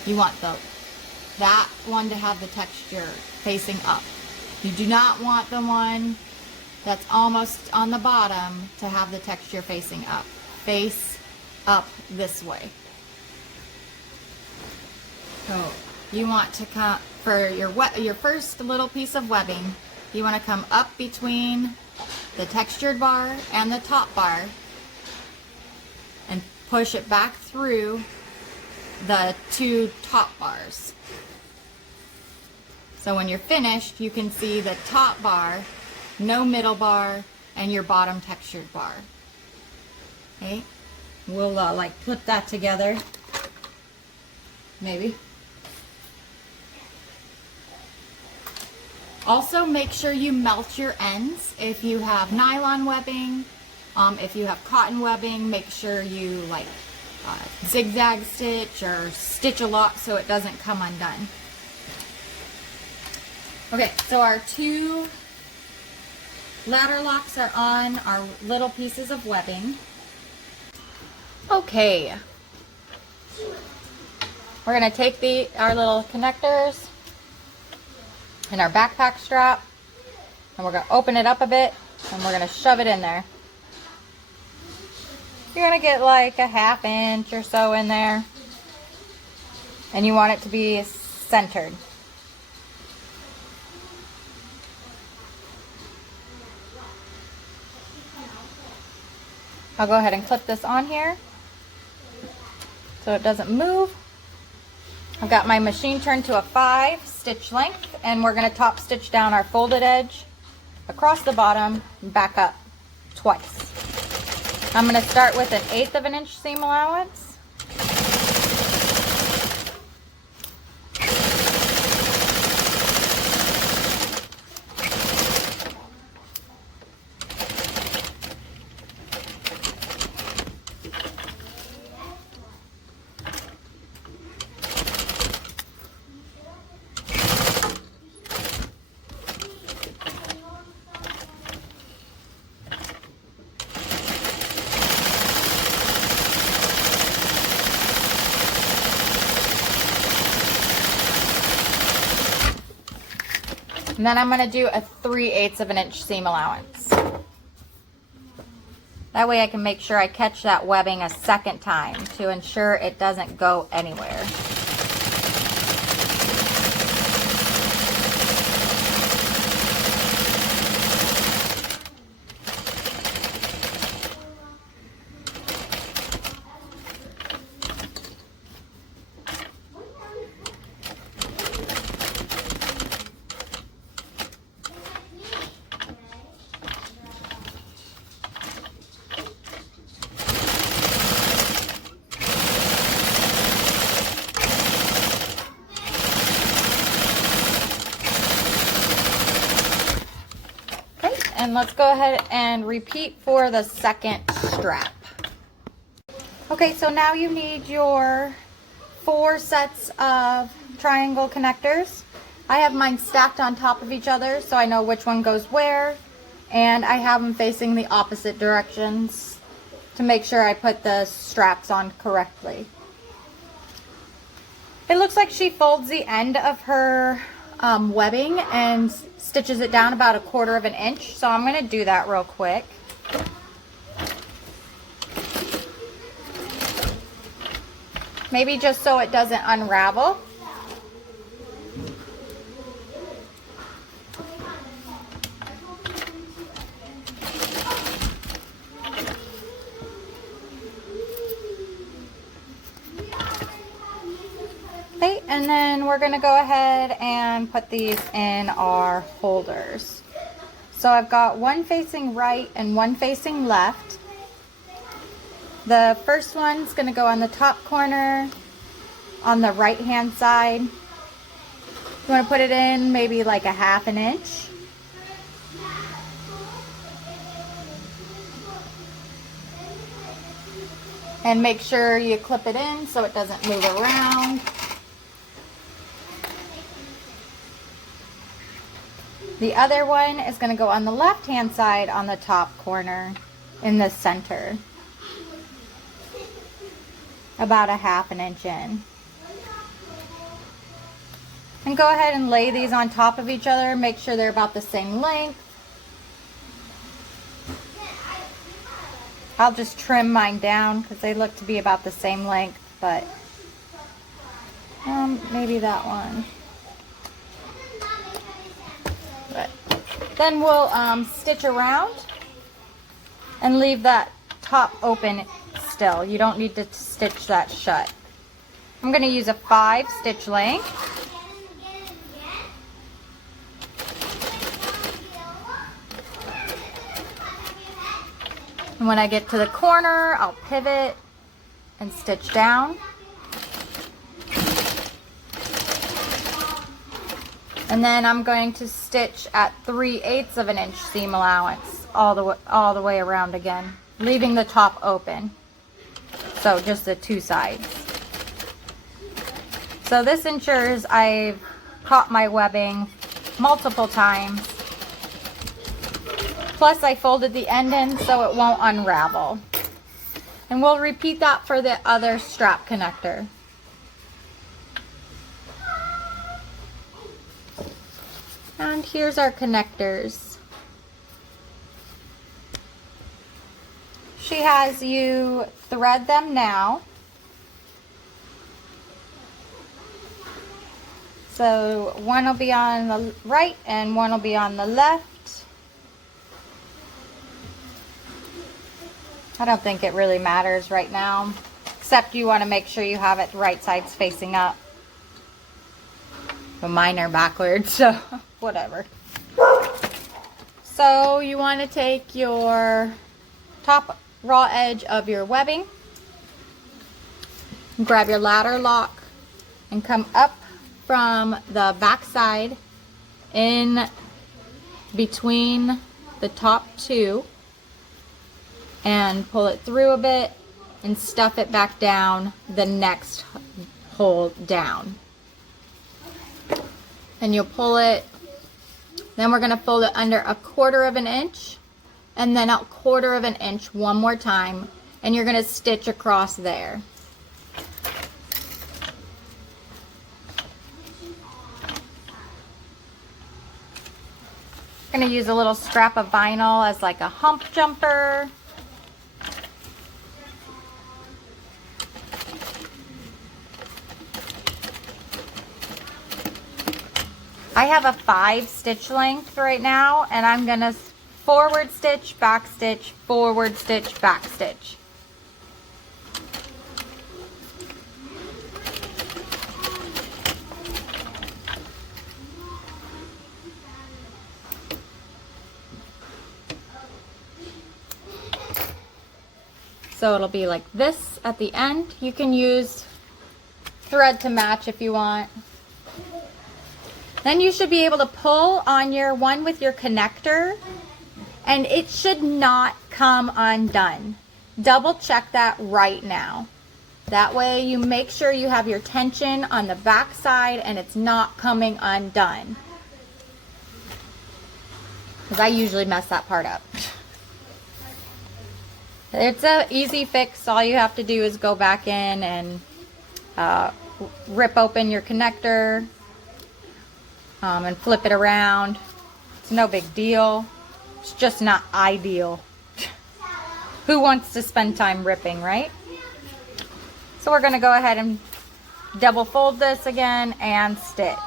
You want that one to have the texture facing up. You do not want the one that's almost on the bottom to have the texture facing up. Face up this way. So you want to come, for your first little piece of webbing, you want to come up between the textured bar and the top bar and push it back through the two top bars. So when you're finished, you can see the top bar, no middle bar, and your bottom textured bar. Okay, we'll like flip that together, maybe. Also, make sure you melt your ends. If you have nylon webbing, if you have cotton webbing, make sure you like zigzag stitch or stitch a lot so it doesn't come undone. Okay, so our two ladder locks are on our little pieces of webbing. Okay, we're gonna take our little connectors and our backpack strap, and we're gonna open it up a bit and we're gonna shove it in there. You're gonna get like a 1/2 inch or so in there, and you want it to be centered. I'll go ahead and clip this on here so it doesn't move. I've got my machine turned to a 5 stitch length, and we're going to top stitch down our folded edge across the bottom and back up twice. I'm going to start with an 1/8 of an inch seam allowance. And then I'm going to do a 3/8 of an inch seam allowance. That way I can make sure I catch that webbing a second time to ensure it doesn't go anywhere. then let's go ahead and repeat for the second strap. Okay, so now you need your 4 sets of triangle connectors. I have mine stacked on top of each other so I know which one goes where, and I have them facing the opposite directions to make sure I put the straps on correctly. It looks like she folds the end of her webbing and stitches it down about 1/4 inch, so I'm going to do that real quick. Maybe just so it doesn't unravel. Okay, and then we're going to go ahead and put these in our holders. So I've got one facing right and one facing left. The first one's going to go on the top corner on the right hand side. You want to put it in maybe like 1/2 inch. And make sure you clip it in so it doesn't move around. The other one is going to go on the left hand side on the top corner in the center. About 1/2 inch in. And go ahead and lay these on top of each other. Make sure they're about the same length. I'll just trim mine down because they look to be about the same length, but maybe that one. But then we'll stitch around and leave that top open still. You don't need to stitch that shut. I'm going to use a 5 stitch length. And when I get to the corner, I'll pivot and stitch down. And then I'm going to stitch at 3/8 of an inch seam allowance all the way around again, leaving the top open. So just the 2 sides. So this ensures I've caught my webbing multiple times. Plus I folded the end in so it won't unravel. And we'll repeat that for the other strap connector. And here's our connectors. She has you thread them now. So one will be on the right and one will be on the left. I don't think it really matters right now, except you want to make sure you have it right sides facing up. But mine are backwards, so whatever. So you want to take your top raw edge of your webbing, grab your ladder lock, and come up from the back side in between the top 2 and pull it through a bit and stuff it back down the next hole down. And you'll pull it, then we're going to fold it under 1/4 inch and then 1/4 inch one more time, and you're going to stitch across there. I'm going to use a little scrap of vinyl as like a hump jumper. I have a 5 stitch length right now, and I'm going to forward stitch, back stitch, forward stitch, back stitch. So it'll be like this at the end. You can use thread to match if you want. Then you should be able to pull on your one with your connector and it should not come undone. Double check that right now. That way you make sure you have your tension on the back side and it's not coming undone. Because I usually mess that part up. It's an easy fix. All you have to do is go back in and rip open your connector and flip it around. It's no big deal. It's just not ideal. Who wants to spend time ripping, right? So we're going to go ahead and double fold this again and stitch.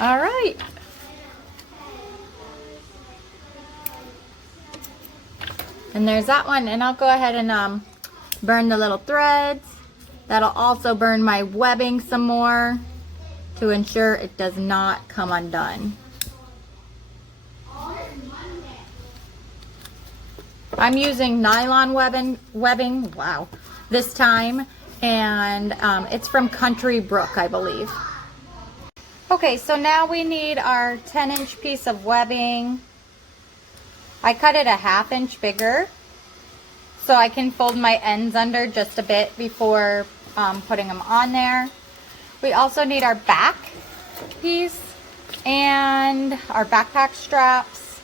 All right. And there's that one, and I'll go ahead and burn the little threads. That'll also burn my webbing some more to ensure it does not come undone. I'm using nylon webbing, wow, this time, and it's from Country Brook, I believe. Okay, so now we need our 10-inch piece of webbing. I cut it a 1/2 inch bigger so I can fold my ends under just a bit before putting them on there. We also need our back piece and our backpack straps.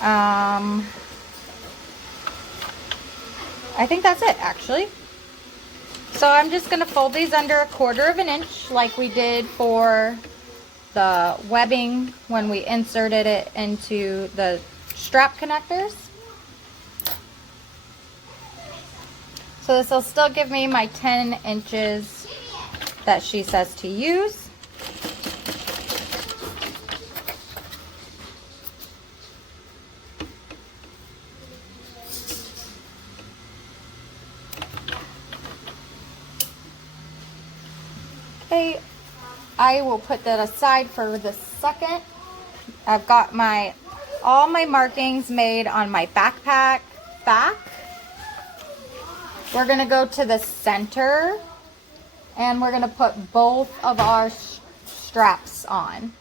I think that's it, actually. So I'm just going to fold these under 1/4 inch like we did for the webbing when we inserted it into the strap connectors. So this will still give me my 10 inches that she says to use. Okay, I will put that aside for the second. I've got all my markings made on my backpack back. We're going to go to the center and we're going to put both of our straps on.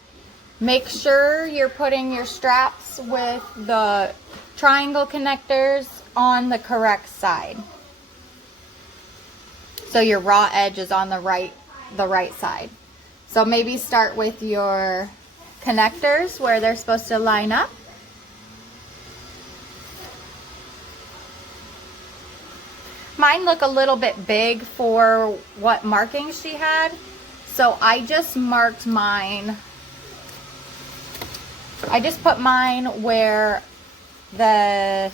Make sure you're putting your straps with the triangle connectors on the correct side. So your raw edge is on the right side. So maybe start with your connectors where they're supposed to line up. Mine look a little bit big for what markings she had, so I just marked mine. I just put mine where the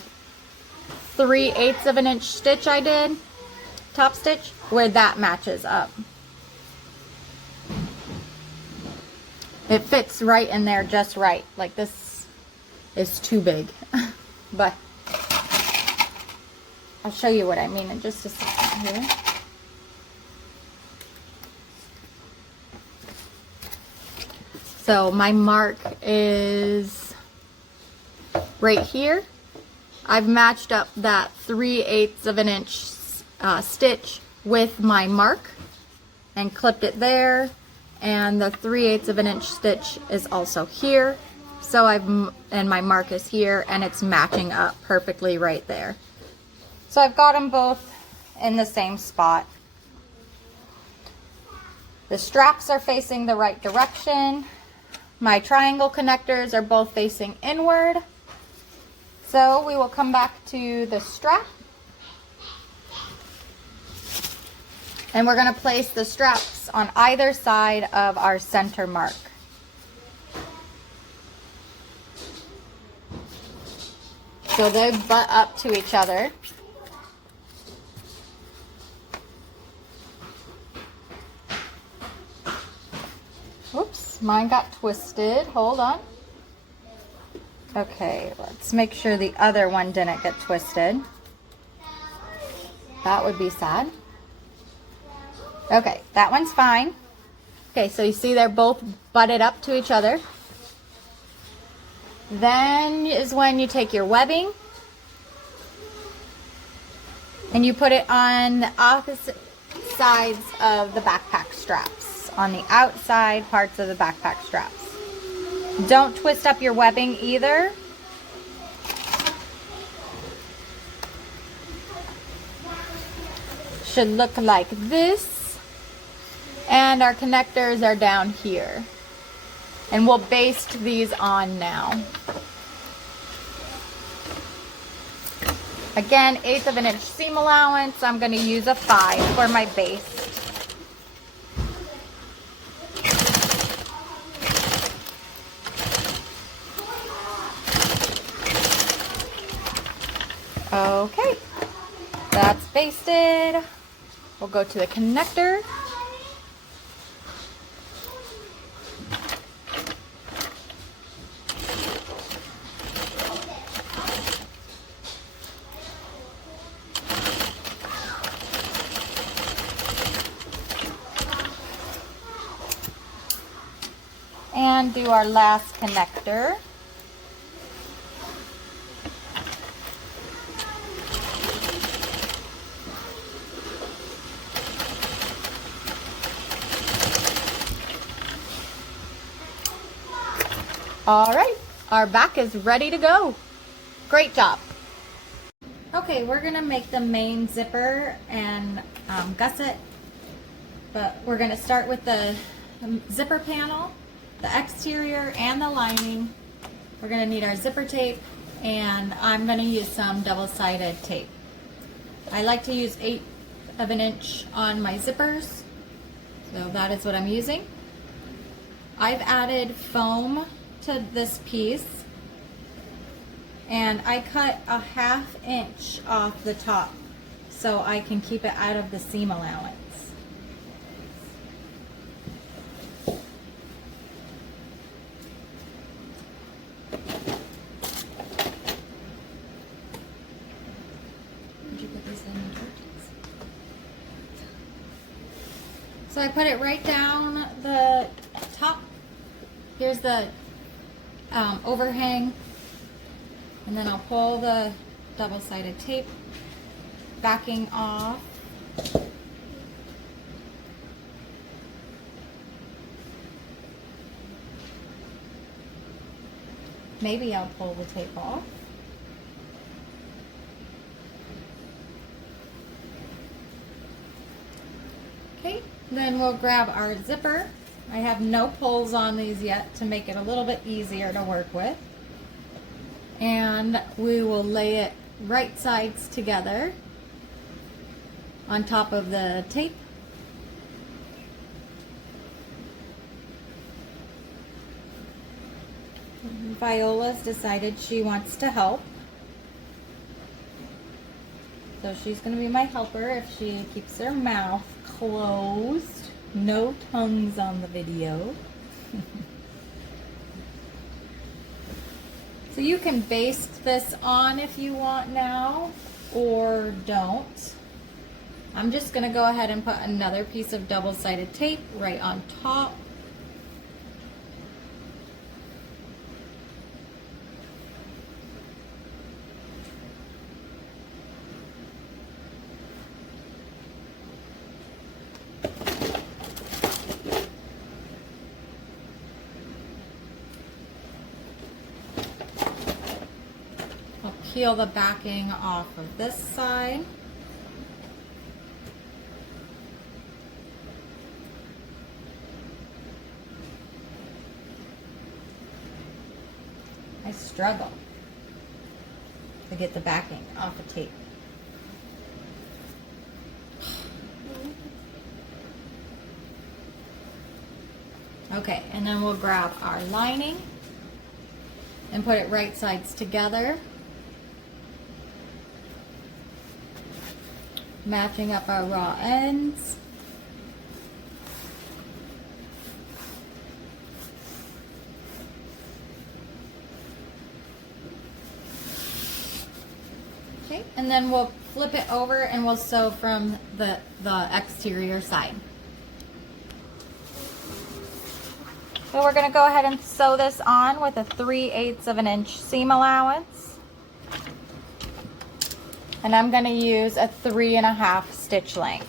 3/8 of an inch stitch I did, top stitch, where that matches up. It fits right in there just right. Like this is too big, but I'll show you what I mean in just a second here. So my mark is right here. I've matched up that 3/8 of an inch stitch with my mark and clipped it there. And the 3/8 of an inch stitch is also here. So and my mark is here, and it's matching up perfectly right there. So I've got them both in the same spot. The straps are facing the right direction. My triangle connectors are both facing inward. So we will come back to the strap. And we're going to place the straps on either side of our center mark. So they butt up to each other. Oops, mine got twisted. Hold on. Okay, let's make sure the other one didn't get twisted. That would be sad. Okay, that one's fine. Okay, so you see they're both butted up to each other. Then is when you take your webbing and you put it on the opposite sides of the backpack straps, on the outside parts of the backpack straps. Don't twist up your webbing either. Should look like this. And our connectors are down here. And we'll baste these on now. Again, 1/8 of an inch seam allowance. I'm going to use a 5 for my baste. Okay, that's basted. We'll go to the connector. And do our last connector. All right, our back is ready to go. Great job. Okay, we're gonna make the main zipper and gusset, but we're gonna start with the zipper panel, the exterior, and the lining. We're gonna need our zipper tape, and I'm gonna use some double-sided tape. I like to use 1/8 of an inch on my zippers, so that is what I'm using. I've added foam to this piece, and I cut a 1/2 inch off the top so I can keep it out of the seam allowance. Did you put this in the torches? So I put it right down the top. Here's the overhang, and then I'll pull the double-sided tape backing off. Maybe I'll pull the tape off. Okay, then we'll grab our zipper. I have no pulls on these yet to make it a little bit easier to work with. And we will lay it right sides together on top of the tape. Viola's decided she wants to help. So she's going to be my helper if she keeps her mouth closed. No tongues on the video. So you can baste this on if you want now, or don't. I'm just going to go ahead and put another piece of double-sided tape right on top. Peel the backing off of this side. I struggle to get the backing off of tape. Okay, and then we'll grab our lining and put it right sides together, matching up our raw ends. Okay, and then we'll flip it over and we'll sew from the exterior side. So we're going to go ahead and sew this on with a 3/8 of an inch seam allowance. And I'm going to use a 3.5 stitch length.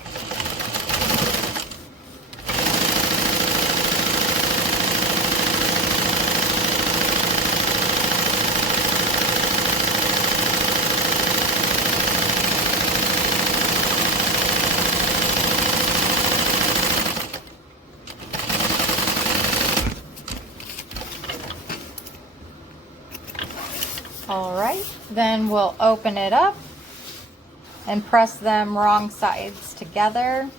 All right, then we'll open it up and press them wrong sides together.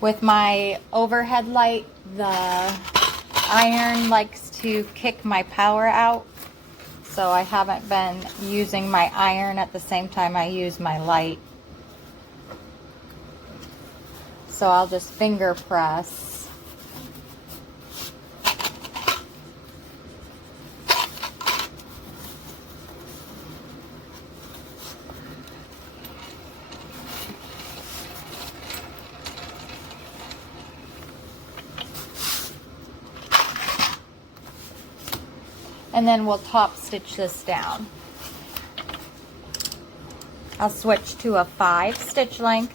With my overhead light, the iron likes to kick my power out, so I haven't been using my iron at the same time I use my light. So I'll just finger press. And then we'll top stitch this down. I'll switch to a 5 stitch length.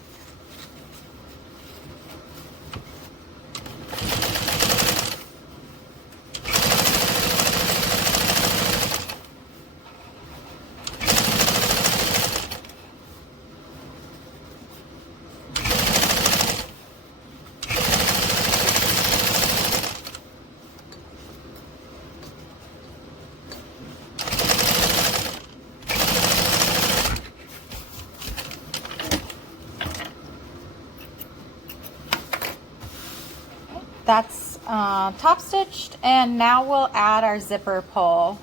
That's top stitched, and now we'll add our zipper pull.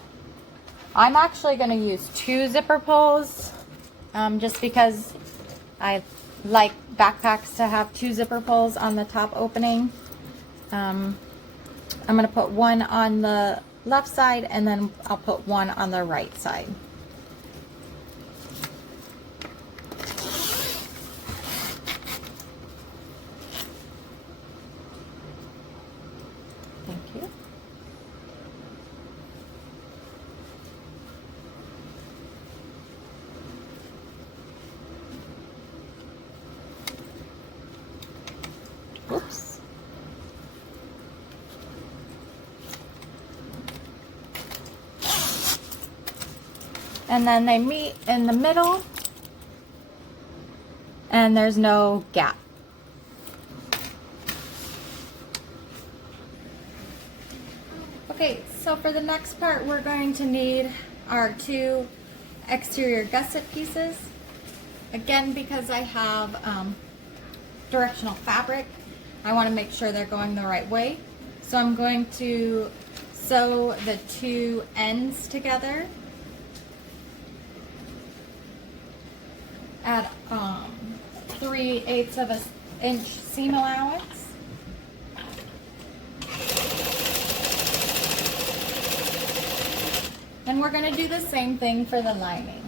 I'm actually going to use 2 zipper pulls just because I like backpacks to have 2 zipper pulls on the top opening. I'm going to put one on the left side, and then I'll put one on the right side. Oops. And then they meet in the middle, and there's no gap. Okay, so for the next part, we're going to need our 2 exterior gusset pieces. Again, because I have directional fabric, I want to make sure they're going the right way. So I'm going to sew the 2 ends together at 3/8 of an inch seam allowance. And we're going to do the same thing for the lining.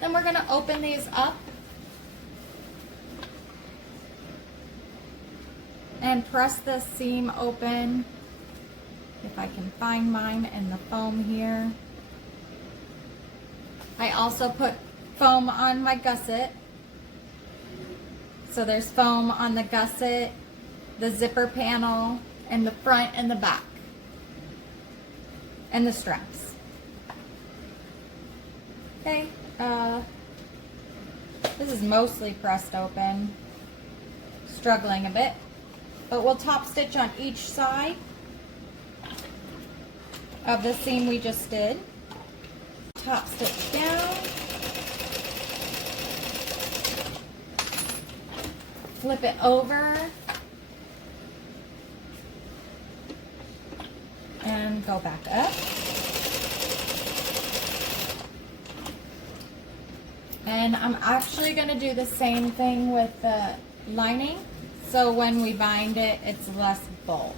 Then we're going to open these up and press the seam open. If I can find mine in the foam here. I also put foam on my gusset. So there's foam on the gusset, the zipper panel, and the front and the back, and the straps. Okay. This is mostly pressed open, struggling a bit, but we'll top stitch on each side of the seam we just did. Top stitch down, flip it over, and go back up. And I'm actually going to do the same thing with the lining, so when we bind it, it's less bulk.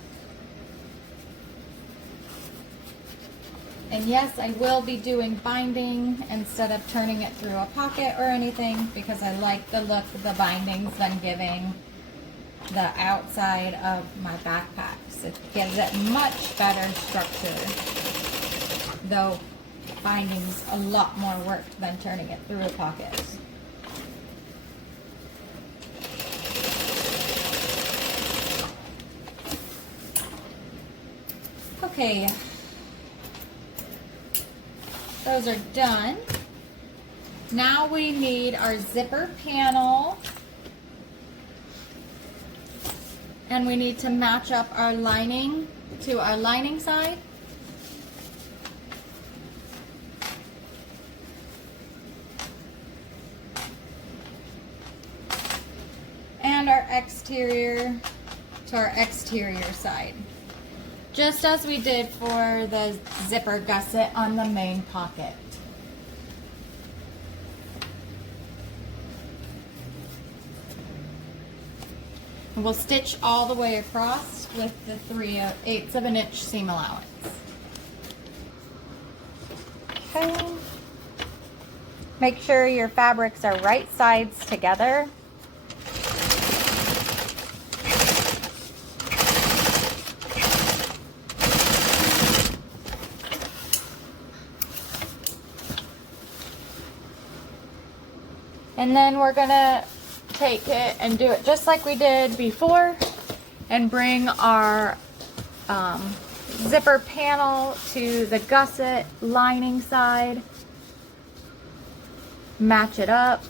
And yes, I will be doing binding instead of turning it through a pocket or anything, because I like the look of the bindings than giving the outside of my backpacks. It gives it much better structure, though binding's a lot more work than turning it through a pocket. Okay, those are done. Now we need our zipper panel, and we need to match up our lining to our lining side. And our exterior to our exterior side. Just as we did for the zipper gusset on the main pocket. And we'll stitch all the way across with the 3/8 of an inch seam allowance. Okay. Make sure your fabrics are right sides together. And then we're gonna take it and do it just like we did before and bring our zipper panel to the gusset lining side, match it up,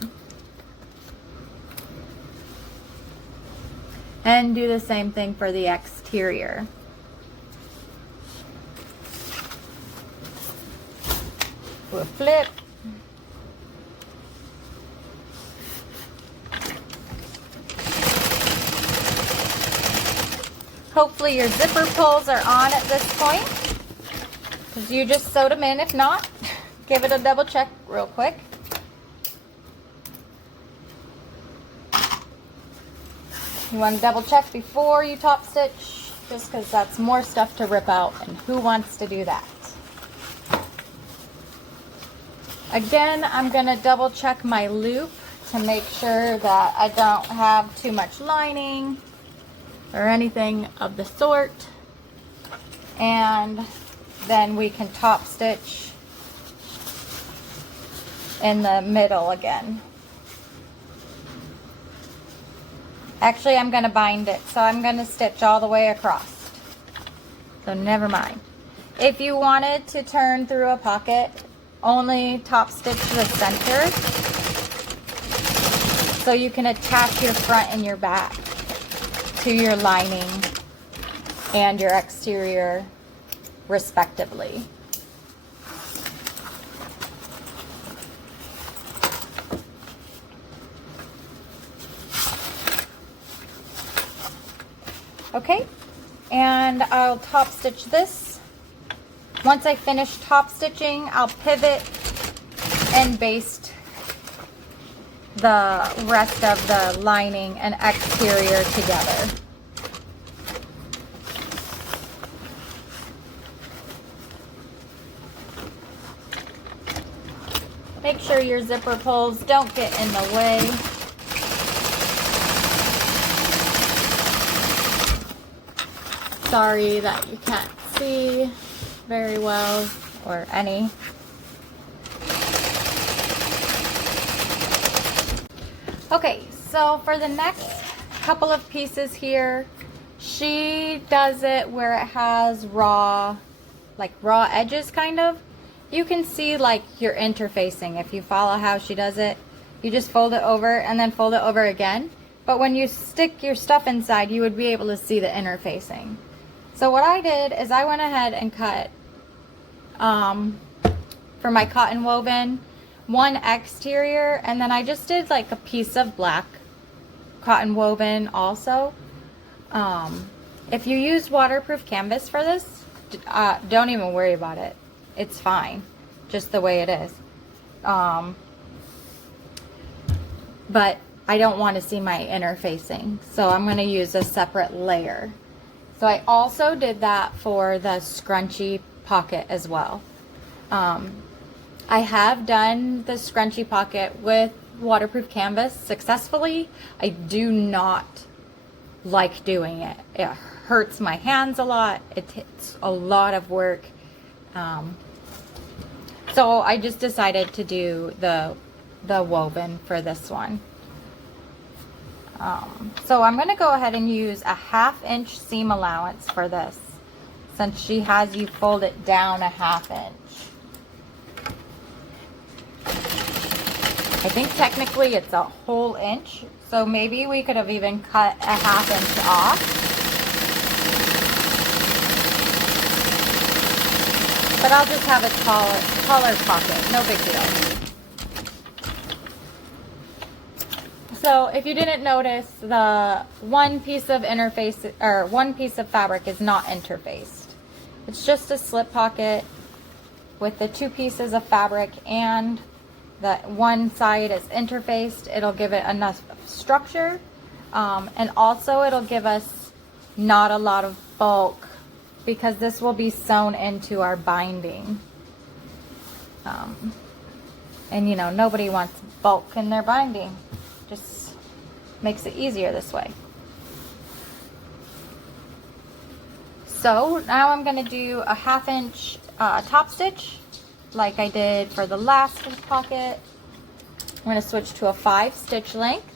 and do the same thing for the exterior. We'll flip. Hopefully your zipper pulls are on at this point, because you just sewed them in. If not, give it a double check real quick. You want to double check before you top stitch, just because that's more stuff to rip out, and who wants to do that? Again, I'm going to double check my loop to make sure that I don't have too much lining or anything of the sort, and then we can top stitch in the middle again. Actually, I'm going to bind it, so I'm going to stitch all the way across, so never mind. If you wanted to turn through a pocket, only top stitch the center so you can attach your front and your back to your lining and your exterior respectively. Okay, and I'll top stitch this. Once I finish top stitching, I'll pivot and baste the rest of the lining and exterior together. Make sure your zipper pulls don't get in the way. Sorry that you can't see very well or any. Okay, so for the next couple of pieces here, she does it where it has raw edges kind of. You can see like your interfacing. If you follow how she does it, you just fold it over and then fold it over again. But when you stick your stuff inside, you would be able to see the interfacing. So what I did is I went ahead and cut for my cotton woven one exterior, and then I just did like a piece of black cotton woven also. If you use waterproof canvas for this, don't even worry about it. It's fine, just the way it is. But I don't want to see my interfacing, so I'm going to use a separate layer. So I also did that for the scrunchy pocket as well. I have done the scrunchy pocket with waterproof canvas successfully. I do not like doing it. It hurts my hands a lot. It's a lot of work. So I just decided to do the woven for this one. So I'm going to go ahead and use a 1/2 inch seam allowance for this. since she has you fold it down a 1/2 inch. I think technically it's a whole inch, so maybe we could have even cut a 1/2 inch off. But I'll just have a taller pocket, no big deal. So if you didn't notice, the one piece of interface or one piece of fabric is not interfaced. It's just a slip pocket with the 2 pieces of fabric, and the one side is interfaced. It'll give it enough structure, and also it'll give us not a lot of bulk, because this will be sewn into our binding. And you know, nobody wants bulk in their binding. Just makes it easier this way. So now I'm going to do a 1/2 inch top stitch like I did for the last pocket. I'm going to switch to a 5 stitch length.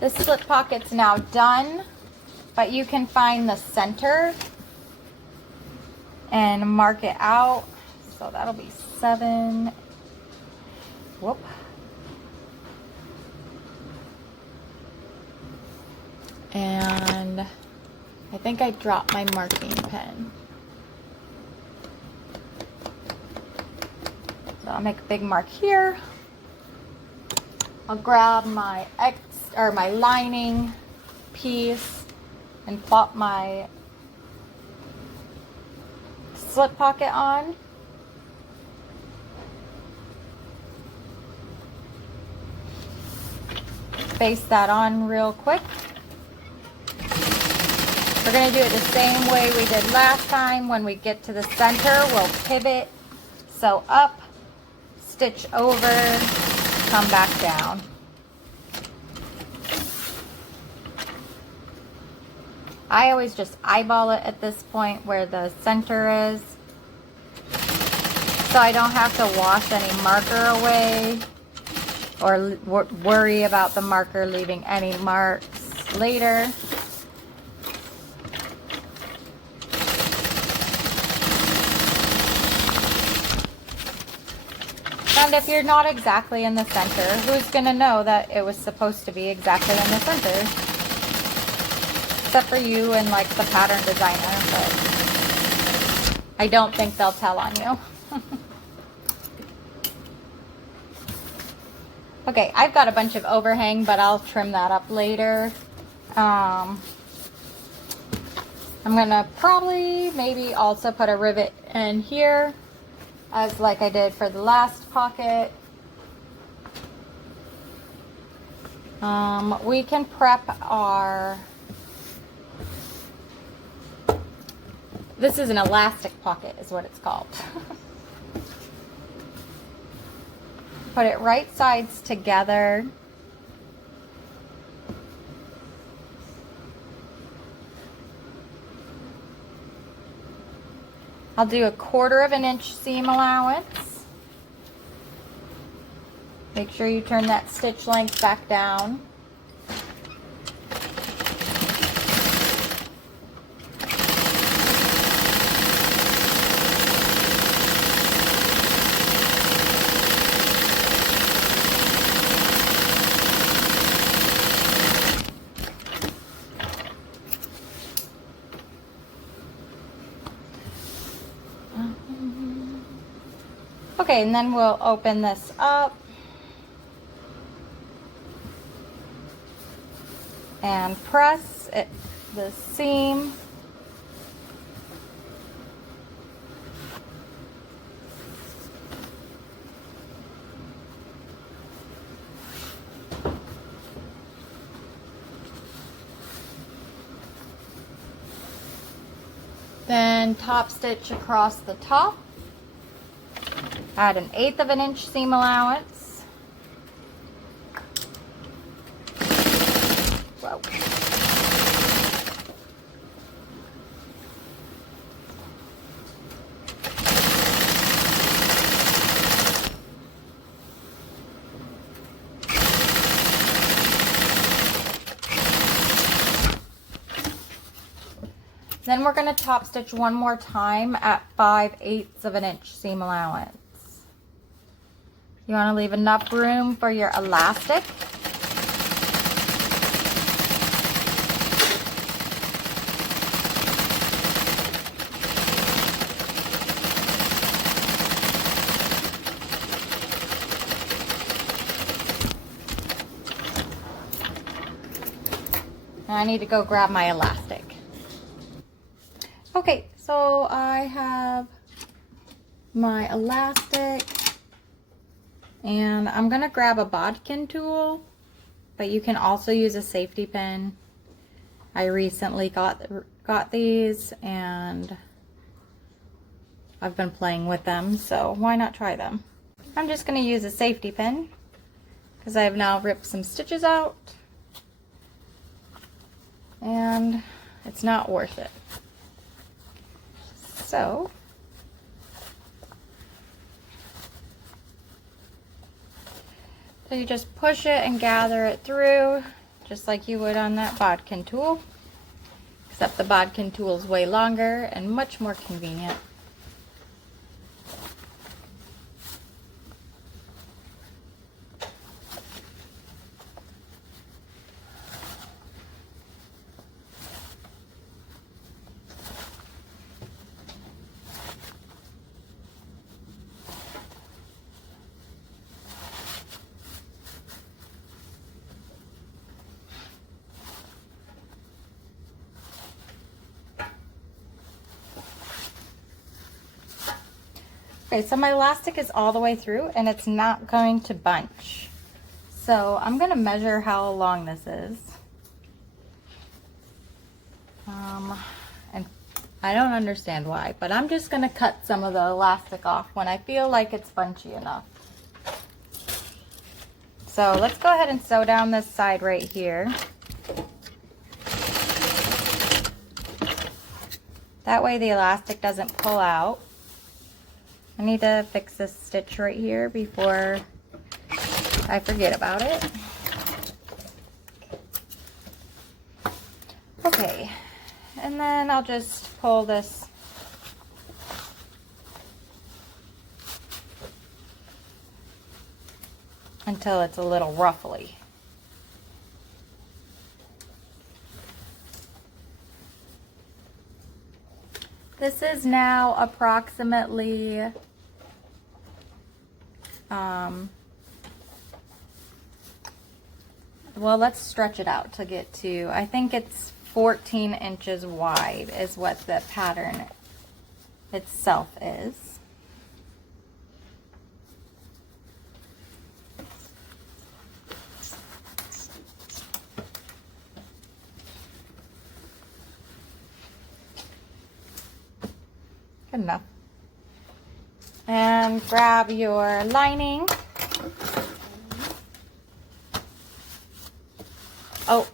The slip pocket's now done, but you can find the center and mark it out. So that'll be 7. Whoop. And I think I dropped my marking pen. So I'll make a big mark here. I'll grab my my lining piece and plop my slip pocket on. Baste that on real quick. We're going to do it the same way we did last time. When we get to the center, we'll pivot, sew up, stitch over, come back down. I always just eyeball it at this point where the center is, so I don't have to wash any marker away or worry about the marker leaving any marks later. And if you're not exactly in the center, who's going to know that it was supposed to be exactly in the center? Except for you and like the pattern designer, but I don't think they'll tell on you. Okay, I've got a bunch of overhang, but I'll trim that up later. I'm gonna probably maybe also put a rivet in here, as like I did for the last pocket. We can prep our, this is an elastic pocket is what it's called. Put it right sides together. I'll do a 1/4 inch seam allowance. Make sure you turn that stitch length back down. Okay, and then we'll open this up and press it, the seam. Then top stitch across the top. Add an 1/8 inch seam allowance. Whoa. we're going to top stitch one more time at 5/8 of an inch seam allowance. You want to leave enough room for your elastic. And I need to go grab my elastic. Okay, so I have my elastic and I'm gonna grab a bodkin tool, but you can also use a safety pin. I recently got these and I've been playing with them, so why not try them? I'm just gonna use a safety pin because I've now ripped some stitches out and it's not worth it. So you just push it and gather it through just like you would on that bodkin tool, except the bodkin tool is way longer and much more convenient. Okay, so my elastic is all the way through and it's not going to bunch. So I'm going to measure how long this is. And I don't understand why, but I'm just going to cut some of the elastic off when I feel like it's bunchy enough. So let's go ahead and sew down this side right here. That way the elastic doesn't pull out. I need to fix this stitch right here before I forget about it. Okay, and then I'll just pull this until it's a little ruffly. This is now approximately well, let's stretch it out to get to, I think it's 14 inches wide is what the pattern itself is. Good enough. And grab your lining. Oh,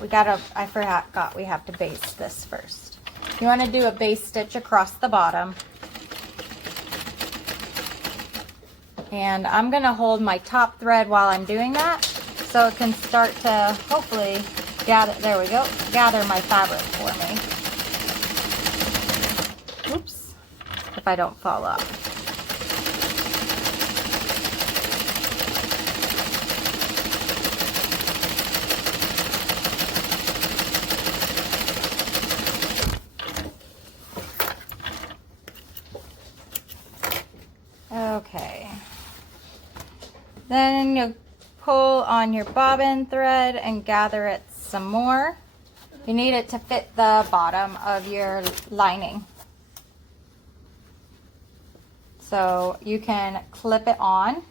I forgot we have to baste this first. You want to do a baste stitch across the bottom. And I'm going to hold my top thread while I'm doing that so it can start to hopefully gather, there we go, gather my fabric for me. Oops, if I don't fall off. Okay, then you'll pull on your bobbin thread and gather it some more. You need it to fit the bottom of your lining. So you can clip it on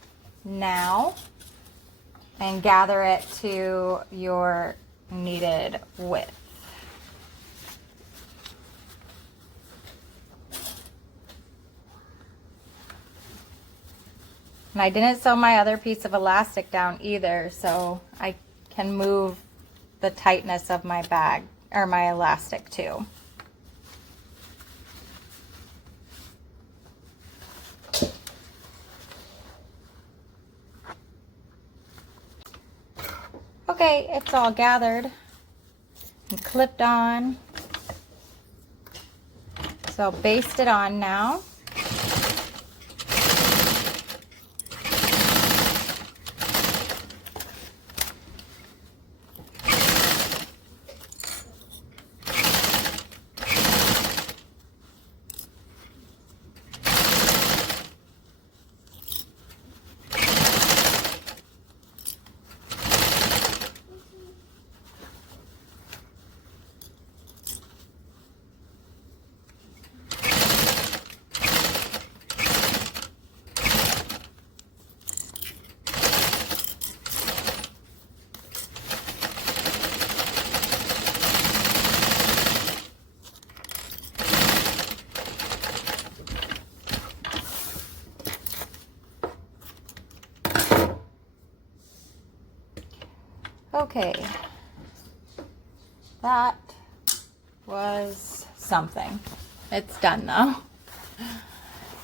now and gather it to your needed width. And I didn't sew my other piece of elastic down either, so I can move the tightness of my bag, or my elastic too. Okay, it's all gathered and clipped on. So I'll baste it on now. Okay, that was something. It's done though.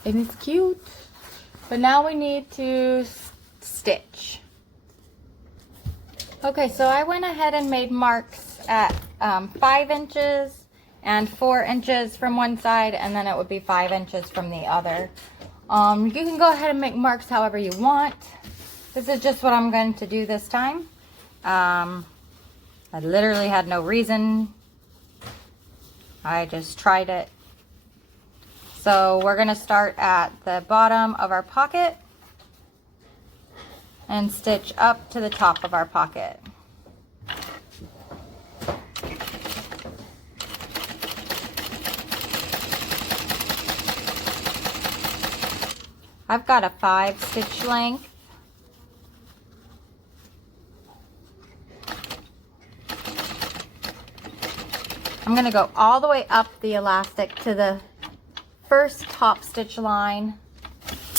And it's cute. But now we need to stitch. Okay, so I went ahead and made marks at 5 inches and 4 inches from one side, and then it would be 5 inches from the other. You can go ahead and make marks however you want. This is just what I'm going to do this time. I literally had no reason. I just tried it. So we're going to start at the bottom of our pocket and stitch up to the top of our pocket. I've got a 5 stitch length. I'm going to go all the way up the elastic to the first top stitch line.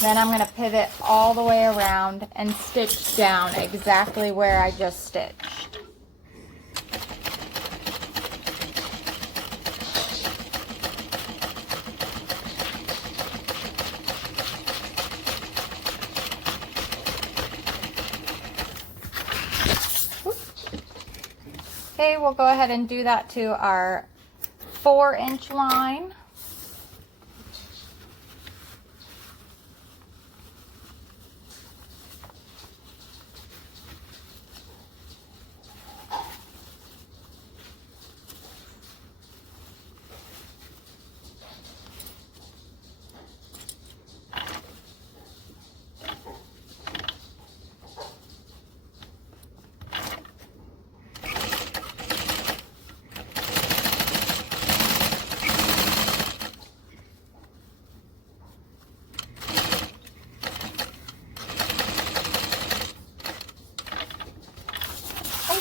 Then I'm going to pivot all the way around and stitch down exactly where I just stitched. Okay, we'll go ahead and do that to our 4-inch line.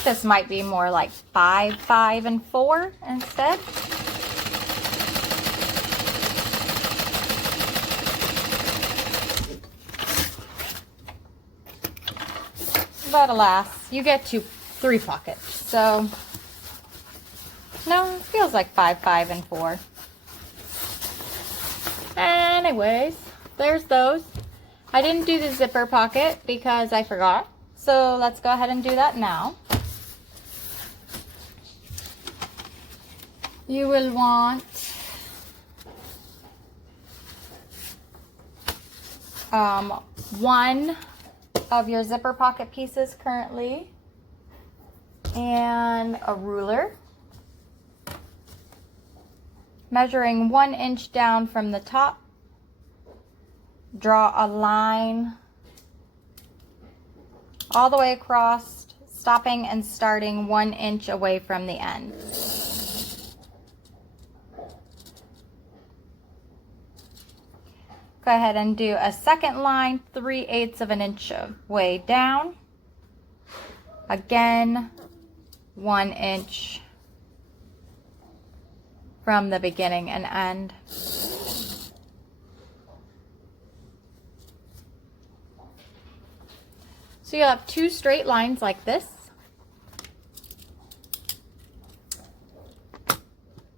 This might be more like 5, 5, and 4 instead. But alas, you get 3 pockets. So, no, it feels like 5, 5, and 4. Anyways, there's those. I didn't do the zipper pocket because I forgot. So let's go ahead and do that now. You will want one of your zipper pocket pieces currently and a ruler. Measuring 1 inch down from the top, draw a line all the way across, stopping and starting 1 inch away from the end. Go ahead and do a second line 3/8 of an inch way down. Again, 1 inch from the beginning and end. So you'll have 2 straight lines like this.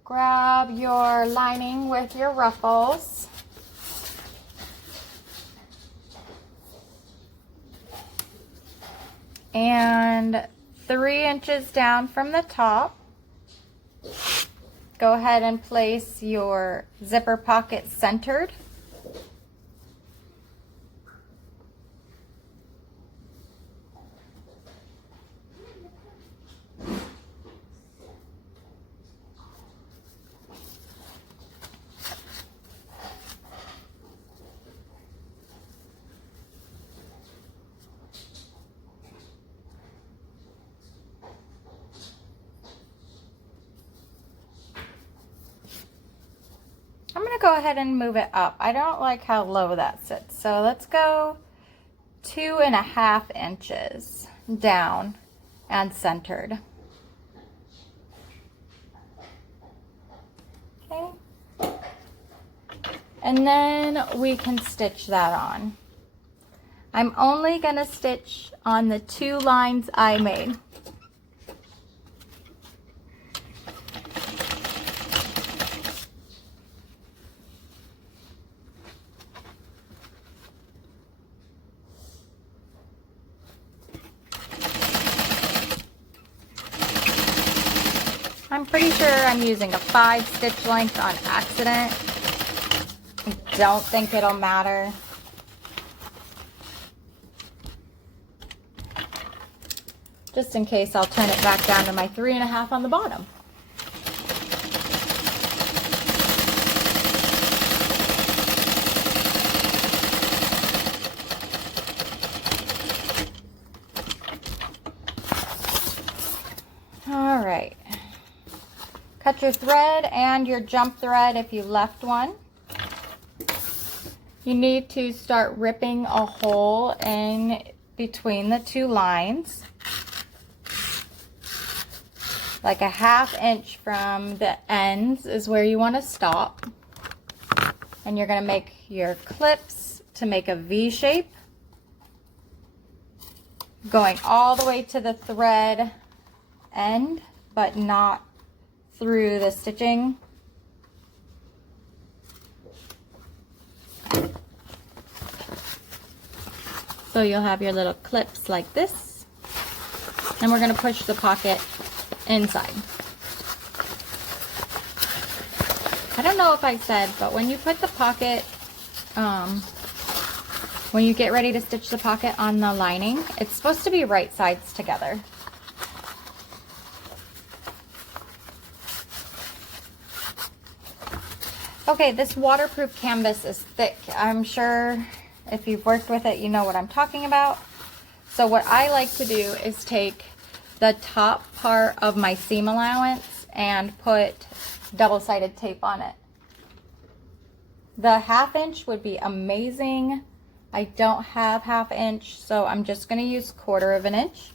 Grab your lining with your ruffles. And 3 inches down from the top, go ahead and place your zipper pocket centered. I'm going to go ahead and move it up. I don't like how low that sits. So let's go 2.5 inches down and centered. Okay. And then we can stitch that on. I'm only going to stitch on the 2 lines I made. I'm pretty sure I'm using a 5 stitch length on accident. I don't think it'll matter. Just in case, I'll turn it back down to my 3.5 on the bottom. All right. Cut your thread and your jump thread if you left one. You need to start ripping a hole in between the 2 lines, like a 1/2 inch from the ends is where you want to stop. And you're going to make your clips to make a V shape, going all the way to the thread end, but not through the stitching. So you'll have your little clips like this, and we're going to push the pocket inside. I don't know if I said, but when you put the pocket, when you get ready to stitch the pocket on the lining, it's supposed to be right sides together. Okay, this waterproof canvas is thick. I'm sure if you've worked with it, you know what I'm talking about. So what I like to do is take the top part of my seam allowance and put double-sided tape on it. The 1/2 inch would be amazing. I don't have 1/2 inch, so I'm just going to use 1/4 inch.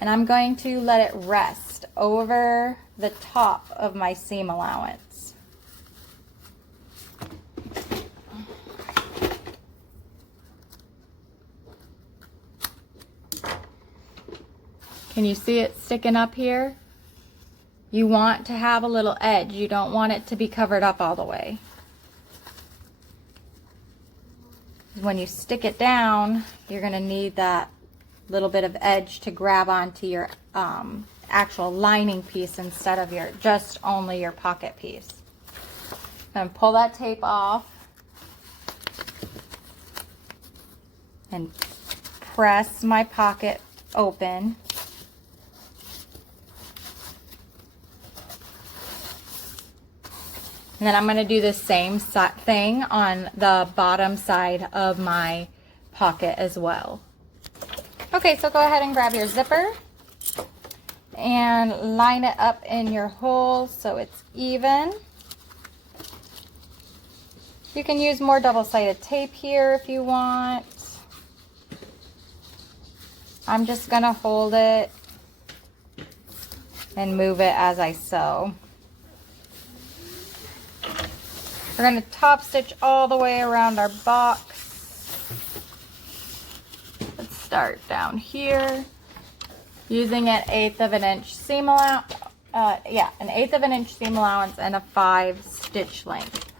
And I'm going to let it rest over the top of my seam allowance. Can you see it sticking up here? You want to have a little edge. You don't want it to be covered up all the way. When you stick it down, you're going to need that little bit of edge to grab onto your actual lining piece instead of your just only your pocket piece. And pull that tape off and press my pocket open. And then I'm going to do the same thing on the bottom side of my pocket as well. Okay, so go ahead and grab your zipper and line it up in your hole so it's even. You can use more double-sided tape here if you want. I'm just going to hold it and move it as I sew. We're going to top stitch all the way around our box. Let's start down here using an 1/8 inch seam allowance. An 1/8 inch seam allowance and a 5 stitch length.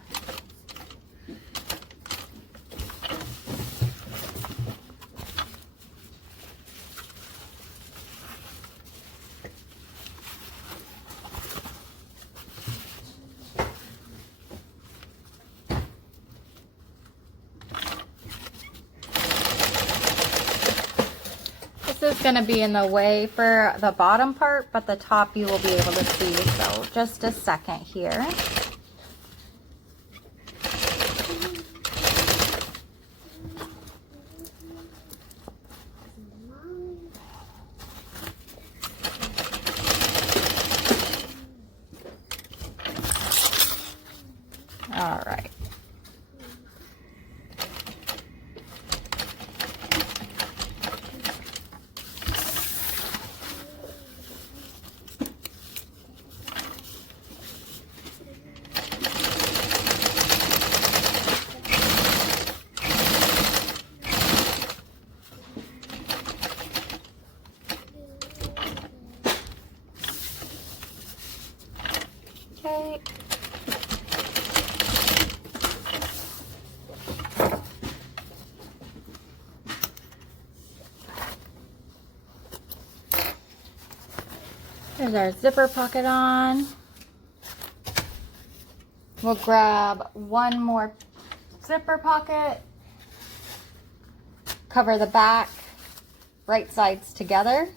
is going to be in the way for the bottom part, but the top you will be able to see. So just a second here. All right. Okay. There's our zipper pocket on. We'll grab one more zipper pocket, cover the back, right sides together.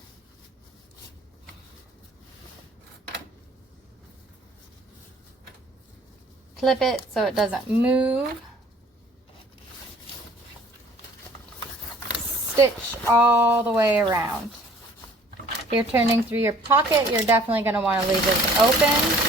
Clip it so it doesn't move. Stitch all the way around. If you're turning through your pocket, you're definitely going to want to leave this open.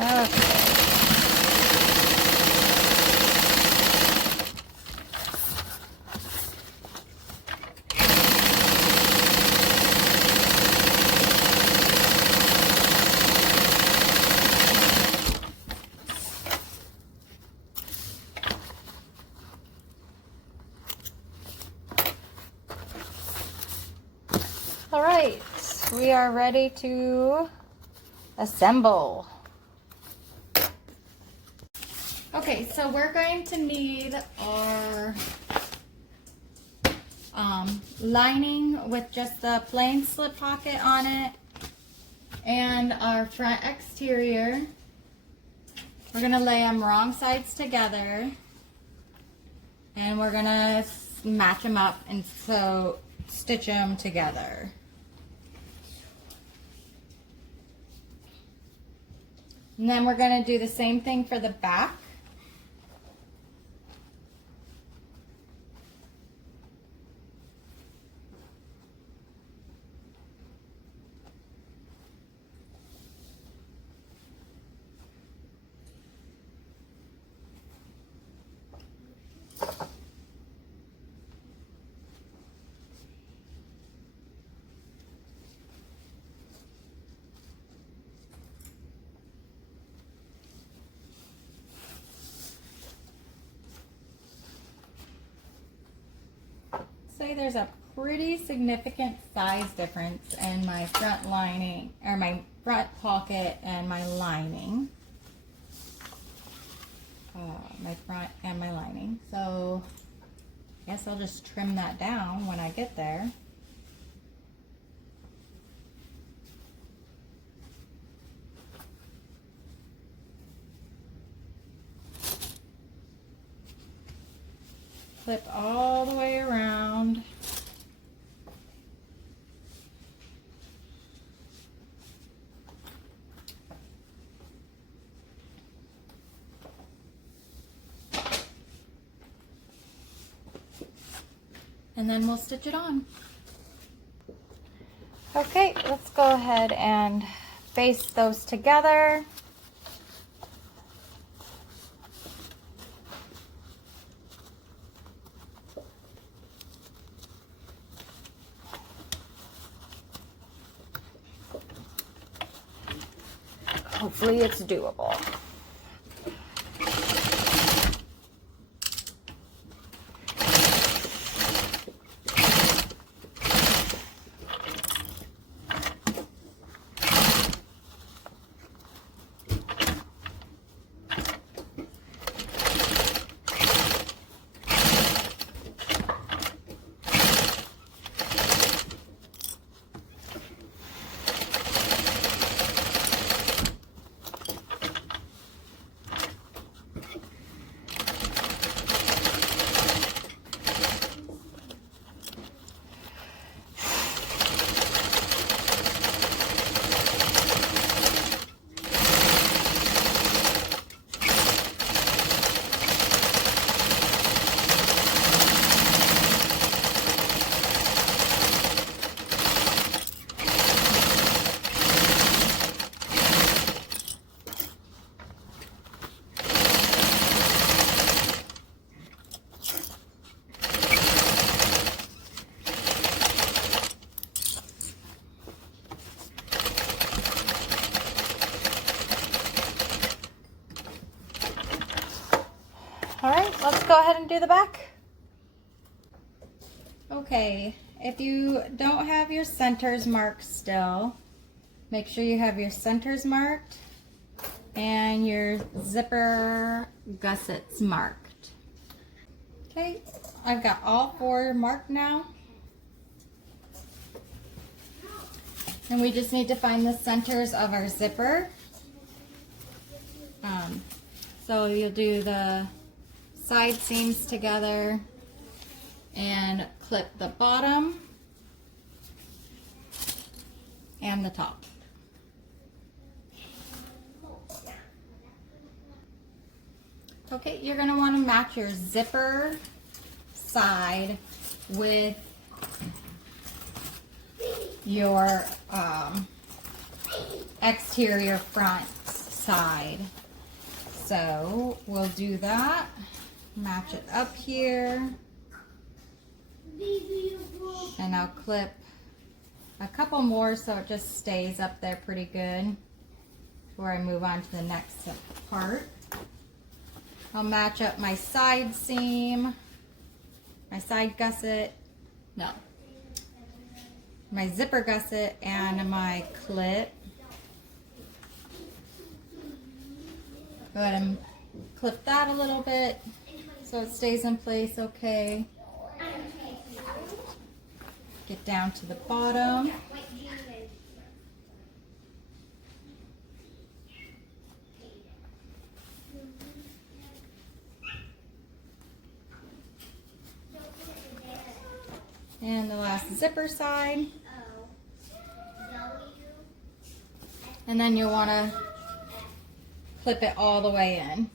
Okay. All right, we are ready to assemble. Okay, so we're going to need our lining with just the plain slip pocket on it and our front exterior. We're going to lay them wrong sides together and we're going to match them up and so stitch them together. And then we're going to do the same thing for the back. Say there's a pretty significant size difference in my front lining, or my front pocket and my lining. My front and my lining. So I guess I'll just trim that down when I get there. Flip all the way around. And then we'll stitch it on. Okay, let's go ahead and baste those together. Hopefully it's doable. let's go ahead and do the back. Okay, if you don't have your centers marked still, make sure you have your centers marked and your zipper gussets marked. Okay, I've got all 4 marked now. And we just need to find the centers of our zipper. So you'll do the side seams together and clip the bottom and the top. Okay, you're going to want to match your zipper side with your exterior front side. So we'll do that, match it up here, and I'll clip a couple more so it just stays up there pretty good before I move on to the next part. I'll match up my side seam, my side gusset, my zipper gusset and my clip. Go ahead and clip that a little bit so it stays in place okay. Get down to the bottom. And the last zipper side. And then you'll want to clip it all the way in.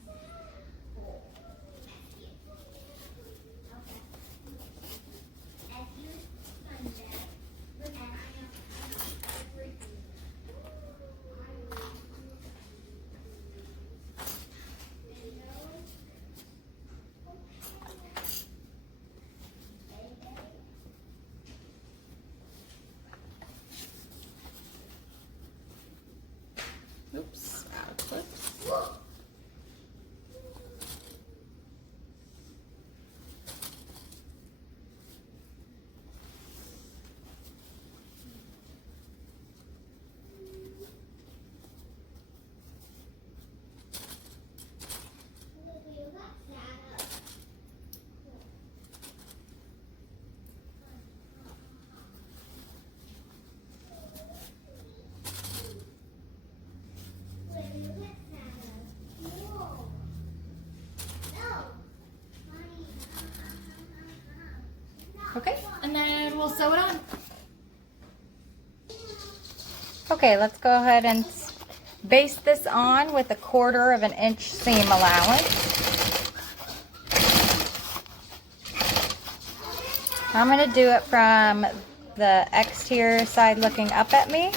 Oops, out of clips. Okay, and then we'll sew it on. Okay, let's go ahead and baste this on with 1/4 of an inch seam allowance. I'm going to do it from the exterior side looking up at me.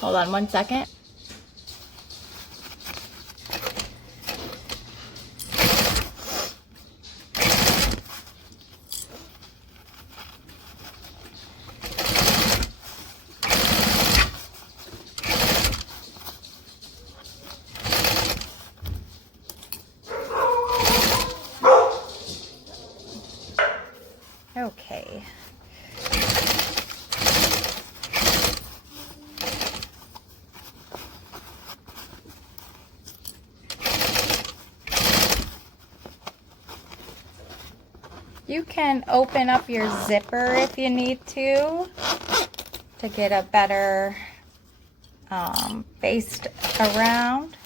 Hold on 1 second. Okay. You can open up your zipper if you need to get a better baste around.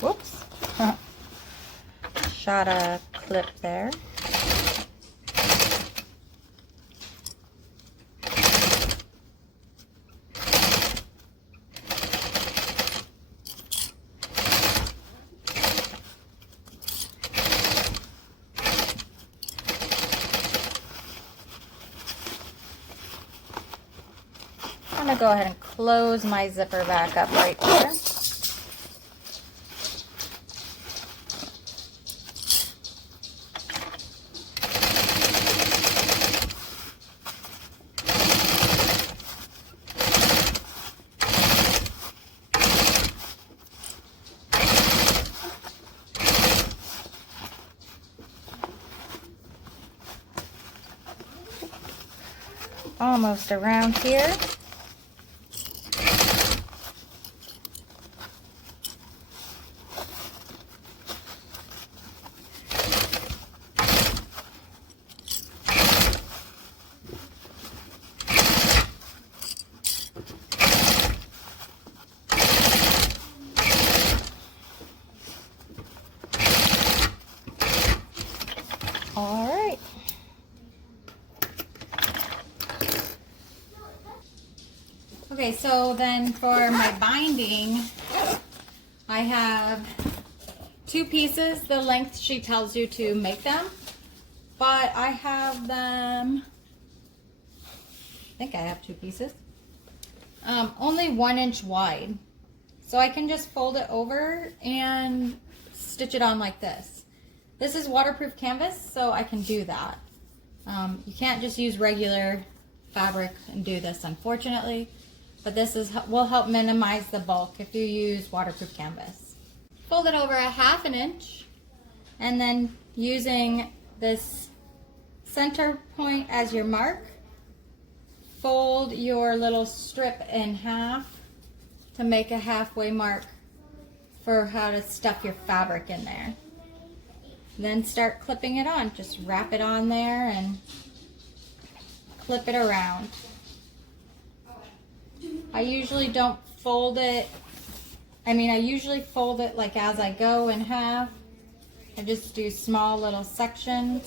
Whoops. Shot a clip there. I'm gonna go ahead and close my zipper back up right here. Almost around here. All right. Okay, so then for my binding, I have 2 pieces, the length she tells you to make them, but I have them, I think I have 2 pieces, only 1 inch wide. So I can just fold it over and stitch it on like this. This is waterproof canvas, so I can do that. You can't just use regular fabric and do this, unfortunately. But this will help minimize the bulk if you use waterproof canvas. Fold it over 1/2 inch, and then using this center point as your mark, fold your little strip in half to make a halfway mark for how to stuff your fabric in there. Then start clipping it on. Just wrap it on there and clip it around. I usually don't fold it, I usually fold it like as I go in half. I just do small little sections.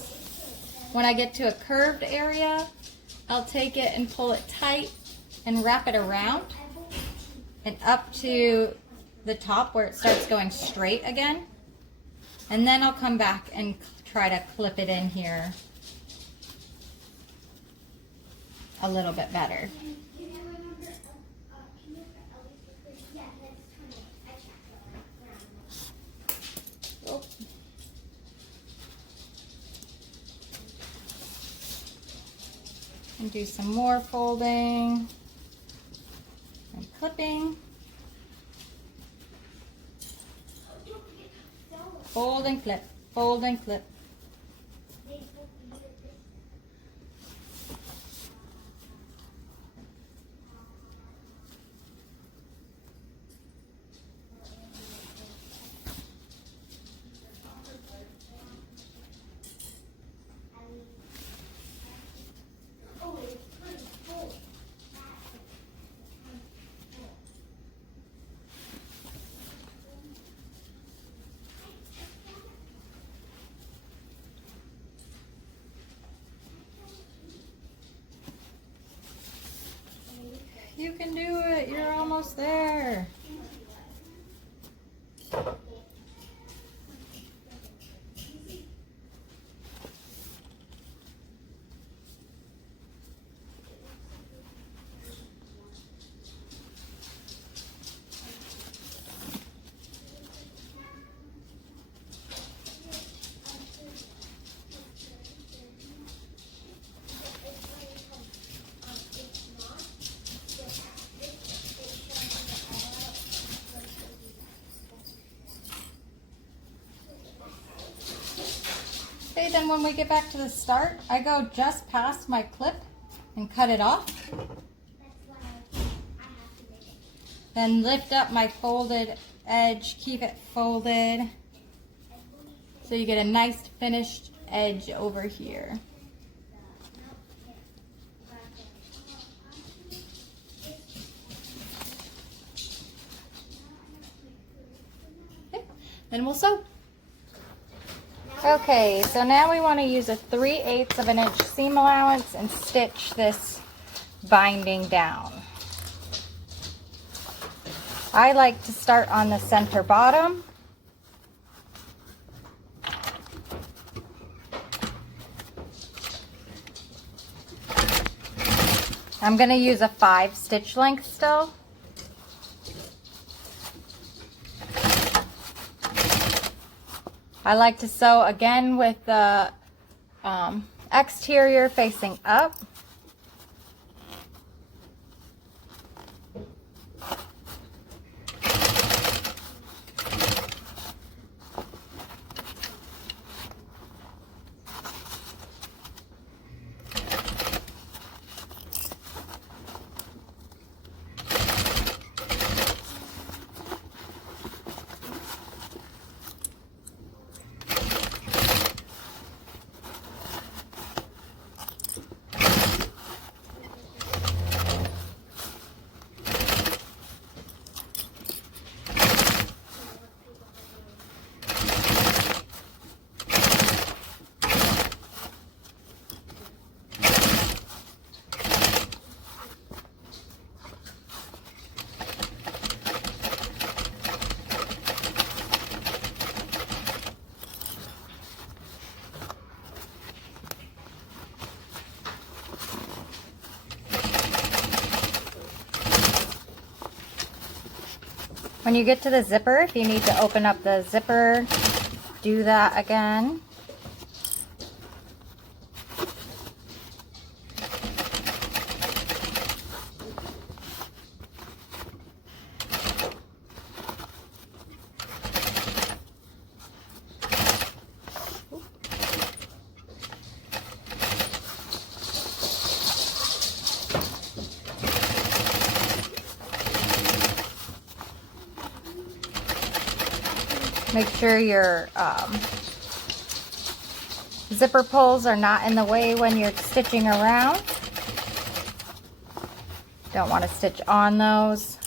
When I get to a curved area, I'll take it and pull it tight and wrap it around and up to the top where it starts going straight again. And then I'll come back and try to clip it in here a little bit better. And do some more folding and clipping. Fold and clip, fold and clip. You can do it. You're almost there. Okay, then when we get back to the start, I go just past my clip and cut it off. Then lift up my folded edge, keep it folded, so you get a nice finished edge over here. Okay, then we'll sew. Okay, so now we want to use a 3/8 of an inch seam allowance and stitch this binding down. I like to start on the center bottom. I'm going to use a 5 stitch length still. I like to sew again with the exterior facing up. When you get to the zipper, if you need to open up the zipper, do that again. Make sure your zipper pulls are not in the way when you're stitching around. Don't want to stitch on those.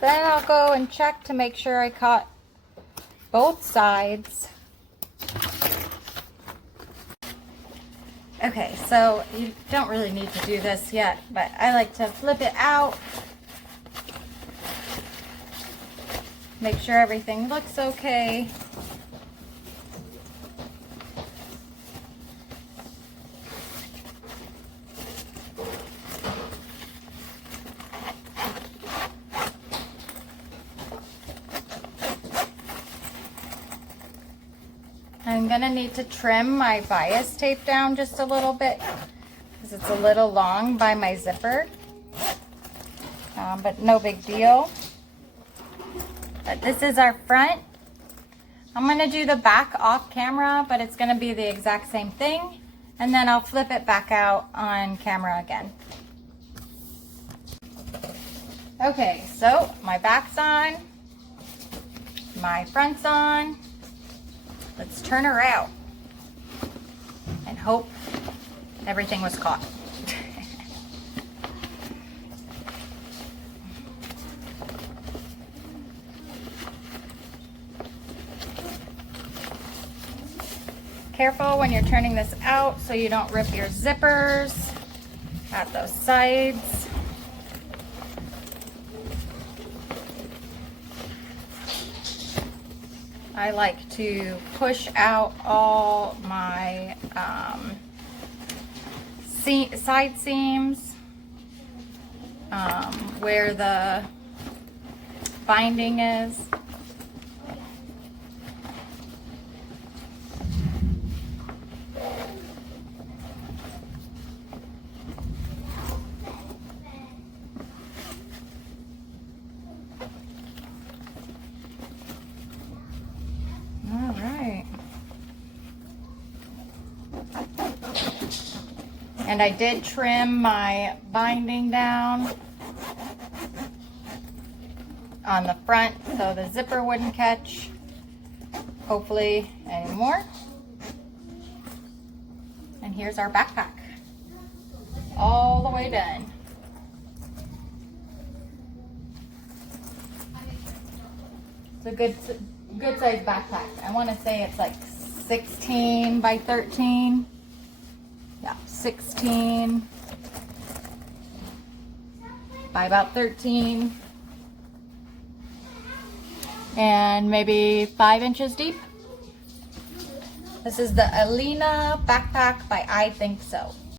Then I'll go and check to make sure I caught both sides. Okay, so you don't really need to do this yet, but I like to flip it out. Make sure everything looks okay. I'm gonna need to trim my bias tape down just a little bit because it's a little long by my zipper, but no big deal. But this is our front. I'm gonna do the back off camera, but it's gonna be the exact same thing, and then I'll flip it back out on camera again. Okay, so my back's on, my front's on. Let's turn her out and hope everything was caught. Careful when you're turning this out so you don't rip your zippers at those sides. I like to push out all my side seams where the binding is. And I did trim my binding down on the front so the zipper wouldn't catch, hopefully, anymore. And here's our backpack, all the way done. It's a good size backpack. I want to say it's like 16 by 13. Yeah, 16 by about 13. And maybe 5 inches deep. This is the Elina backpack by I Think So.